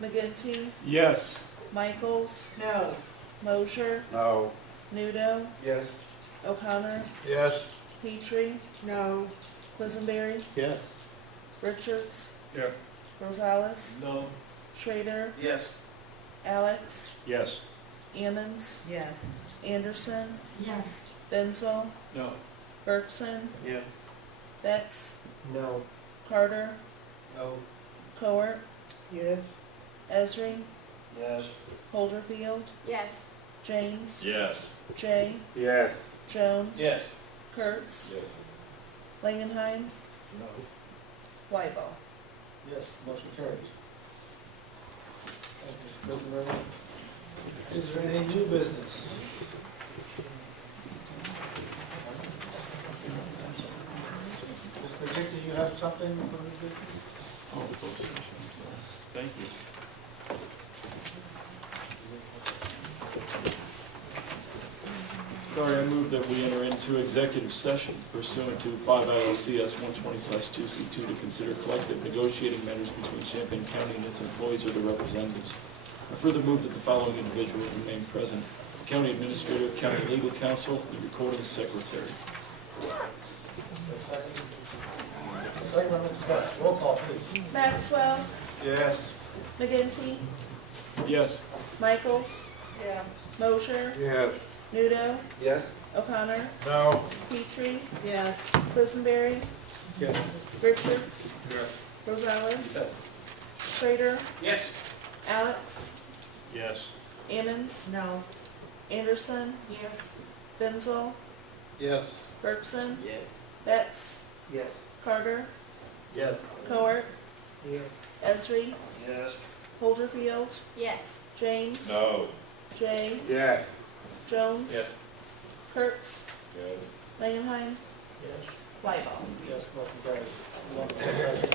McGinty, Yes. Michaels, No. Mosher, No. Nudo, Yes. O'Connor, Yes. Petrie, No. Quisenberry, Yes. Richards, Yes. Rosales, No. Schrader, Yes. Alex, Yes. Ammons, Yes. Anderson, Yes. Benzel, No. Bergson, Yeah. Betts, No. Carter, No. Cowart, Yes. Esri, Yes. Holderfield, Yes. James, Yes. Jay, Yes. Jones, Yes. Kurtz, Yes. Langenheim, No. Wybo. Yes, motion carries. Thank you, Mr. Christopher. Is there any new business? Mr. Dick, do you have something for new business? Oh, the closed session, thank you. Sorry, I move that we enter into executive session pursuant to 5 ILCS 120/2C2 to consider collective negotiating matters between Champaign County and its employees or their representatives. I further move that the following individuals remain present: the county administrator, county legal counsel, and recording secretary. Second. Second by Mr. Betts. Roll call, please. Maxwell, Yes. McGinty, Yes. Michaels, Yeah. Mosher, Yes. Nudo, Yes. O'Connor, No. Petrie, Yes. Quisenberry, Yes. Richards, Yes. Rosales, Schrader, Yes. Alex, Yes. Ammons, No. Anderson, Yes. Benzel, Yes. Bergson, Yes. Betts, Yes. Carter, Yes. Cowart, Yes. Esri, Yes. Holderfield, Yes. James, No. Jay, Yes. Jones, Yes. Kurtz, Yes. Langenheim, Yes. Wybo. Yes, motion carries.